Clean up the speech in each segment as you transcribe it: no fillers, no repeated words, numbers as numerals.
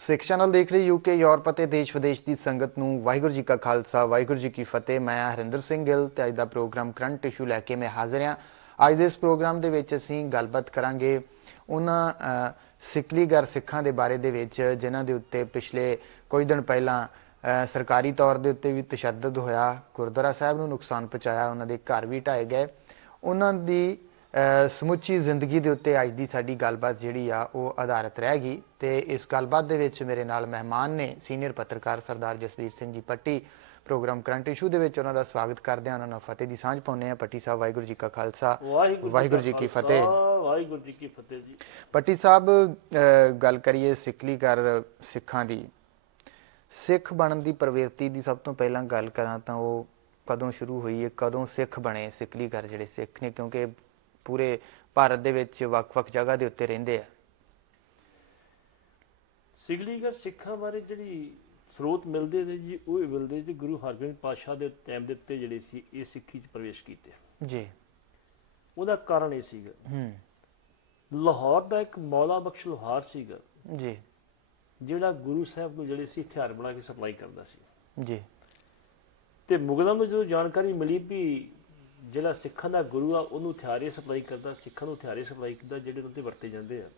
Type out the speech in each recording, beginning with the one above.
ਸਿੱਖ channel ਦੇਖ ਰਹੇ UK Europe ਅਤੇ ਦੇਸ਼ ਵਿਦੇਸ਼ ਦੀ ਸੰਗਤ ਨੂੰ ਵਾਹਿਗੁਰੂ ਜੀ ਕਾ ਖਾਲਸਾ ਵਾਹਿਗੁਰੂ ਜੀ ਕੀ ਫਤਿਹ। ਮੈਂ ਹਰਿੰਦਰ ਸਿੰਘ ਗਿੱਲ ਤੇ ਅੱਜ ਦਾ ਪ੍ਰੋਗਰਾਮ ਕਰੰਟ ਇਸ਼ੂ ਲੈ ਕੇ ਮੈਂ ਹਾਜ਼ਰ ਹਾਂ। ਅੱਜ ਦੇ ਇਸ ਪ੍ਰੋਗਰਾਮ ਦੇ ਵਿੱਚ ਅਸੀਂ ਗੱਲਬਾਤ ਕਰਾਂਗੇ ਉਹਨਾਂ ਸਿੱਕਲੀਗਰ ਸਿੱਖਾਂ ਦੇ ਬਾਰੇ ਦੇ ਵਿੱਚ ਜਿਨ੍ਹਾਂ ਦੇ ਉੱਤੇ ਪਿਛਲੇ ਕੁਝ ਦਿਨ ਪਹਿਲਾਂ ਸਰਕਾਰੀ ਤੌਰ ਦੇ ਉੱਤੇ ਵੀ ਤਸ਼ੱਦਦ ਹੋਇਆ, ਗੁਰਦੁਆਰਾ ਸਾਹਿਬ ਨੂੰ ਨੁਕਸਾਨ ਪਹੁੰਚਾਇਆ, ਉਹਨਾਂ ਦੇ ਘਰ ਵੀ ਢਾਏ ਗਏ। ਉਹਨਾਂ ਦੀ ਸਮੁੱਚੀ ਜ਼ਿੰਦਗੀ ਦੇ ਉੱਤੇ ਅੱਜ ਦੀ ਸਾਡੀ ਗੱਲਬਾਤ ਜਿਹੜੀ ਆ ਉਹ ਆਧਾਰਿਤ ਰਹੇਗੀ। ਤੇ ਇਸ ਗੱਲਬਾਤ ਦੇ ਵਿੱਚ ਮੇਰੇ ਨਾਲ ਮਹਿਮਾਨ ਨੇ ਸੀਨੀਅਰ ਪੱਤਰਕਾਰ ਸਰਦਾਰ ਜਸਵੀਰ ਸਿੰਘ ਜੀ ਪੱਟੀ। ਪ੍ਰੋਗਰਾਮ ਕਰੰਟ ਇਸ਼ੂ ਦੇ ਵਿੱਚ ਉਹਨਾਂ ਦਾ ਸਵਾਗਤ ਕਰਦੇ ਹਾਂ, ਉਹਨਾਂ ਨਾਲ ਫਤਿਹ ਦੀ ਸਾਂਝ ਪਾਉਂਦੇ ਹਾਂ। ਪੱਟੀ ਸਾਹਿਬ, ਵਾਹਿਗੁਰੂ ਜੀ ਕਾ ਖਾਲਸਾ ਵਾਹਿਗੁਰੂ ਜੀ ਕੀ ਫਤਿਹ। ਵਾਹਿਗੁਰੂ ਜੀ ਕੀ ਫਤਿਹ ਜੀ। ਪੱਟੀ ਸਾਹਿਬ, ਗੱਲ ਕਰੀਏ ਸਿੱਕਲੀਗਰ ਸਿੱਖਾਂ ਦੀ। ਸਿੱਖ ਬਣਨ ਦੀ ਪ੍ਰਵਿਰਤੀ ਦੀ ਸਭ ਤੋਂ ਪਹਿਲਾਂ ਗੱਲ ਕਰਾਂ ਤਾਂ ਉਹ ਕਦੋਂ ਸ਼ੁਰੂ ਹੋਈ ਹੈ, ਕਦੋਂ ਸਿੱਖ ਬਣੇ ਸਿੱਕਲੀਗਰ ਜਿਹੜੇ ਸਿੱਖ ਨੇ, ਕਿਉਂਕਿ ਪੂਰੇ ਭਾਰਤ ਦੇ ਵਿੱਚ ਵੱਖ-ਵੱਖ ਜਗ੍ਹਾ ਦੇ ਉੱਤੇ ਰਹਿੰਦੇ ਆ। ਸਿੱਕਲੀਗਰ ਸਿੱਖਾਂ ਬਾਰੇ ਜਿਹੜੀ ਸਰੋਤ ਮਿਲਦੇ ਨੇ ਜੀ, ਉਹ ਮਿਲਦੇ ਜੀ ਗੁਰੂ ਹਰਗੋਬਿੰਦ ਪਾਤਸ਼ਾਹ ਦੇ ਟਾਈਮ ਦੇ ਉੱਤੇ ਜਿਹੜੇ ਸੀ ਇਹ ਸਿੱਖੀ 'ਚ ਪ੍ਰਵੇਸ਼ ਕੀਤੇ ਜੀ। ਉਹਦਾ ਕਾਰਨ ਇਹ ਸੀਗਾ, ਲਾਹੌਰ ਦਾ ਇੱਕ ਮੌਲਾ ਬਖਸ਼ ਲੋਹਾਰ ਸੀਗਾ ਜੀ, ਜਿਹੜਾ ਗੁਰੂ ਸਾਹਿਬ ਨੂੰ ਜਿਹੜੇ ਸੀ ਹਥਿਆਰ ਬਣਾ ਕੇ ਸਪਲਾਈ ਕਰਦਾ ਸੀ ਜੀ। ਤੇ ਮੁਗਲਾਂ ਨੂੰ ਜਦੋਂ ਜਾਣਕਾਰੀ ਮਿਲੀ ਵੀ ਜਿਹੜਾ ਸਿੱਖਾਂ ਦਾ ਗੁਰੂ ਆ ਉਹਨੂੰ ਹਥਿਆਰੇ ਸਪਲਾਈ ਕਰਦਾ, ਸਿੱਖਾਂ ਨੂੰ ਹਥਿਆਰੇ ਸਪਲਾਈ ਕਰਦਾ ਜਿਹੜੇ ਉਹਨਾਂ ਤੇ ਵਰਤੇ ਜਾਂਦੇ ਆ,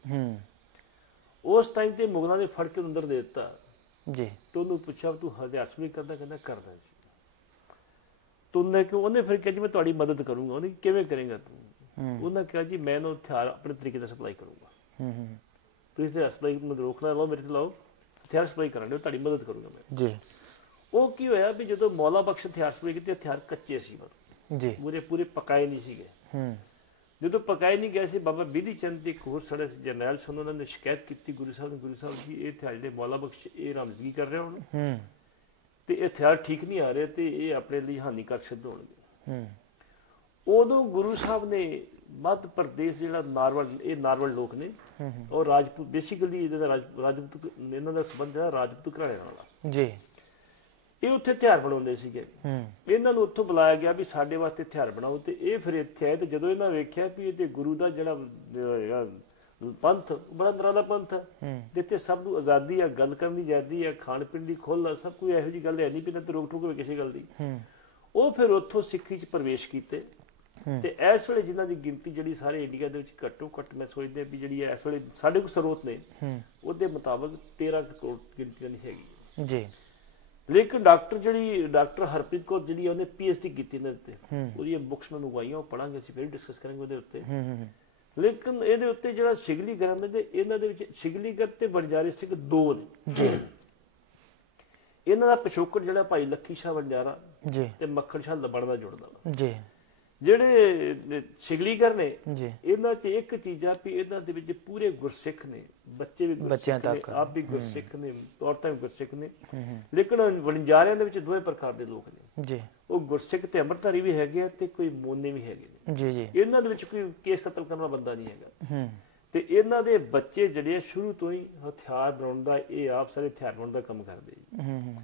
ਉਸ ਟਾਈਮ ਤੇ ਮੁਗਲਾਂ ਨੇ ਫੜ ਕੇ ਅੰਦਰ ਦੇ ਦਿੱਤਾ ਜੀ। ਤੇ ਉਹਨੂੰ ਪੁੱਛਿਆ ਤੂੰ ਹਥਿਆਰ ਸਪਲਾਈ ਕਰਦਾ? ਕਹਿੰਦਾ ਕਰਦਾ ਜੀ। ਤੂੰ ਕਿਉਂ? ਉਹਨੇ ਫਿਰ ਕਿਹਾ ਜੀ ਮੈਂ ਤੁਹਾਡੀ ਮਦਦ ਕਰੂੰਗਾ। ਉਹਨੇ ਕਿਵੇਂ ਕਰੇਗਾ ਤੂੰ? ਉਹਨਾਂ ਕਿਹਾ ਜੀ ਮੈਂ ਇਹਨੂੰ ਹਥਿਆਰ ਆਪਣੇ ਤਰੀਕੇ ਨਾਲ ਸਪਲਾਈ ਕਰੂੰਗਾ, ਤੁਸੀਂ ਹਥਿਆਰ ਸਪਲਾਈ ਨੂੰ ਰੋਕਣਾ ਲਾਓ, ਮੇਰੇ ਤੇ ਲਾਓ, ਹਥਿਆਰ ਸਪਲਾਈ ਕਰਾਂਗੇ, ਤੁਹਾਡੀ ਮਦਦ ਕਰੂੰਗਾ ਮੈਂ ਜੀ। ਉਹ ਕੀ ਹੋਇਆ ਵੀ ਜਦੋਂ ਮੌਲਾ ਬਖਸ਼ ਹਥਿਆਰ ਸਪਲਾਈ ਕੀਤੇ, ਹਥਿਆਰ ਕੱਚੇ ਸੀ ਜੀ, ਪੂਰੇ ਪਕਾਏ ਨਹੀਂ ਸੀਗੇ। ਜਦੋਂ ਪਕਾਏ ਨਹੀਂ ਗਏ ਸੀ, ਬਾਬਾ ਬਿਧੀ ਚੰਦ ਦੇ ਇੱਕ ਹੋਰ ਸਾਡੇ ਜਰਨੈਲ ਸਨ, ਉਹਨਾਂ ਨੇ ਸ਼ਿਕਾਇਤ ਕੀਤੀ ਗੁਰੂ ਸਾਹਿਬ ਨੂੰ, ਗੁਰੂ ਸਾਹਿਬ ਜੀ ਇਹ ਹਥਿਆਰ ਜਿਹੜੇ ਮੌਲਾ ਬਖਸ਼ ਇਹ ਰਾਮਜ਼ਗੀ ਕਰ ਰਿਹਾ ਹੁਣ, ਤੇ ਇਹ ਹਥਿਆਰ ਠੀਕ ਨਹੀਂ ਆ ਰਹੇ ਤੇ ਇਹ ਆਪਣੇ ਲਈ ਹਾਨੀਕਾਰਕ ਸਿੱਧ ਹੋਣਗੇ। ਉਦੋਂ ਗੁਰੂ ਸਾਹਿਬ ਨੇ ਮੱਧ ਪ੍ਰਦੇਸ਼ ਜਿਹੜਾ ਨਾਰਵਲ, ਇਹ ਨਾਰਵਲ ਲੋਕ ਨੇ ਔਰ ਰਾਜਪੂਤ, ਬੇਸਿਕਲੀ ਇਹਦਾ ਰਾਜਪੂਤ, ਇਹਨਾਂ ਦਾ ਸੰਬੰਧ ਹੈ ਰਾਜਪੂਤ ਘਰਾਣੇ ਨਾਲ ਜੀ। ਇਹ ਉੱਥੇ ਹਥਿਆਰ ਬਣਾਉਂਦੇ ਸੀਗੇ। ਇਹਨਾਂ ਨੂੰ ਉੱਥੋਂ ਬੁਲਾਇਆ ਗਿਆ ਵੀ ਸਾਡੇ ਵਾਸਤੇ ਹਥਿਆਰ ਬਣਾਓ, ਤੇ ਇਹ ਫਿਰ ਇੱਥੇ ਆਏ। ਤੇ ਜਦੋਂ ਇਹਨਾਂ ਵੇਖਿਆ ਵੀ ਇਹ ਤੇ ਗੁਰੂ ਦਾ ਜਿਹੜਾ ਪੰਥ ਬੜਾ ਨਿਰਾਲਾ ਪੰਥ ਹੈ, ਜਿੱਥੇ ਸਭ ਨੂੰ ਆਜ਼ਾਦੀ ਆ, ਗੱਲ ਕਰਨ ਦੀ ਆਜ਼ਾਦੀ ਆ, ਖਾਣ ਪੀਣ ਦੀ ਖੁੱਲ੍ਹ ਆ, ਸਭ ਕੋਈ ਇਹੋ ਜਿਹੀ ਗੱਲ ਹੈ ਨਹੀਂ ਵੀ ਤੇ ਰੋਕ ਟੋਕ ਹੋਵੇ ਕਿਸੇ ਗੱਲ ਦੀ। ਉਹ ਫਿਰ ਉੱਥੋਂ ਸਿੱਖੀ 'ਚ ਪ੍ਰਵੇਸ਼ ਕੀਤੇ। ਤੇ ਇਸ ਵੇਲੇ ਜਿਨ੍ਹਾਂ ਦੀ ਗਿਣਤੀ ਜਿਹੜੀ ਸਾਰੇ ਇੰਡੀਆ ਦੇ ਵਿੱਚ ਘੱਟੋ ਘੱਟ ਮੈਂ ਸੋਚਦਾ ਵੀ ਜਿਹੜੀ ਇਸ ਵੇਲੇ ਸਾਡੇ ਕੋਲ ਸਰੋਤ ਨੇ ਉਹਦੇ ਮੁਤਾਬਕ 13 ਕਰੋੜ ਗਿਣਤੀ ਨਹੀਂ ਹੈਗੀ ਜੀ। ਲੇਕਿਨ ਡਾਕਟਰ ਹਰਪ੍ਰੀਤ ਕੌਰ ਜਿਹੜੀ ਉਹਨੇ PhD ਕੀਤੀ ਇਹਨਾਂ ਉੱਤੇ, ਉਹਦੀਆਂ ਬੁੱਕਸ ਮੈਂ ਮੰਗਵਾਈਆਂ, ਉਹ ਪੜਾਂਗੇ, ਅਸੀਂ ਫਿਰ ਡਿਸਕਸ ਕਰਾਂਗੇ ਉਹਦੇ ਉੱਤੇ। ਲੇਕਿਨ ਇਹਦੇ ਉੱਤੇ ਜਿਹੜਾ ਸਿੱਕਲੀਗਰ ਦੇ, ਇਹਨਾਂ ਦੇ ਵਿੱਚ ਸਿੱਕਲੀਗਰ ਤੇ ਵਣਜਾਰੇ ਸਿੰਘ ਦੋ ਨੇ। ਇਹਨਾਂ ਦਾ ਪਿਛੋਕੜ ਜਿਹੜਾ ਭਾਈ ਲੱਖੀ ਸ਼ਾਹ ਵਣਜਾਰਾ ਤੇ ਮੱਖਣ ਸ਼ਾਹ ਲਬਣ ਦਾ ਜੁੜਦਾ ਜੀ। ਜਿਹੜੇ ਸਿੱਕਲੀਗਰ ਨੇ ਇਹਨਾਂ 'ਚ ਇੱਕ ਚੀਜ਼ ਆ ਵੀ ਇਹਨਾਂ ਦੇ ਵਿੱਚ ਪੂਰੇ ਗੁਰਸਿੱਖ ਨੇ, ਬੱਚੇ ਵੀ ਗੁਰਸਿੱਖ ਨੇ, ਆਪ ਵੀ ਗੁਰਸਿੱਖ ਨੇ, ਔਰਤਾਂ ਵੀ ਗੁਰਸਿੱਖ ਨੇ। ਲੇਕਿਨ ਵਣਜਾਰਿਆਂ ਦੇ ਵਿੱਚ ਦੋਵੇਂ ਪ੍ਰਕਾਰ ਦੇ ਲੋਕ ਨੇ ਜੀ। ਉਹ ਗੁਰਸਿੱਖ ਤੇ ਅੰਮ੍ਰਿਤਧਾਰੀ ਵੀ ਹੈਗੇ ਆ ਤੇ ਕੋਈ ਮੋਨੇ ਵੀ ਹੈਗੇ ਨੇ ਜੀ। ਇਹਨਾਂ ਦੇ ਵਿੱਚ ਕੋਈ ਕੇਸ ਕਤਲ ਕਰਨ ਵਾਲਾ ਬੰਦਾ ਨਹੀਂ ਹੈਗਾ। ਤੇ ਇਹਨਾਂ ਦੇ ਬੱਚੇ ਜਿਹੜੇ ਸ਼ੁਰੂ ਤੋਂ ਹੀ ਹਥਿਆਰ ਬਣਾਉਣ ਦਾ, ਇਹ ਆਪ ਸਾਰੇ ਹਥਿਆਰ ਬਣਾਉਣ ਦਾ ਕੰਮ ਕਰਦੇ ਜੀ।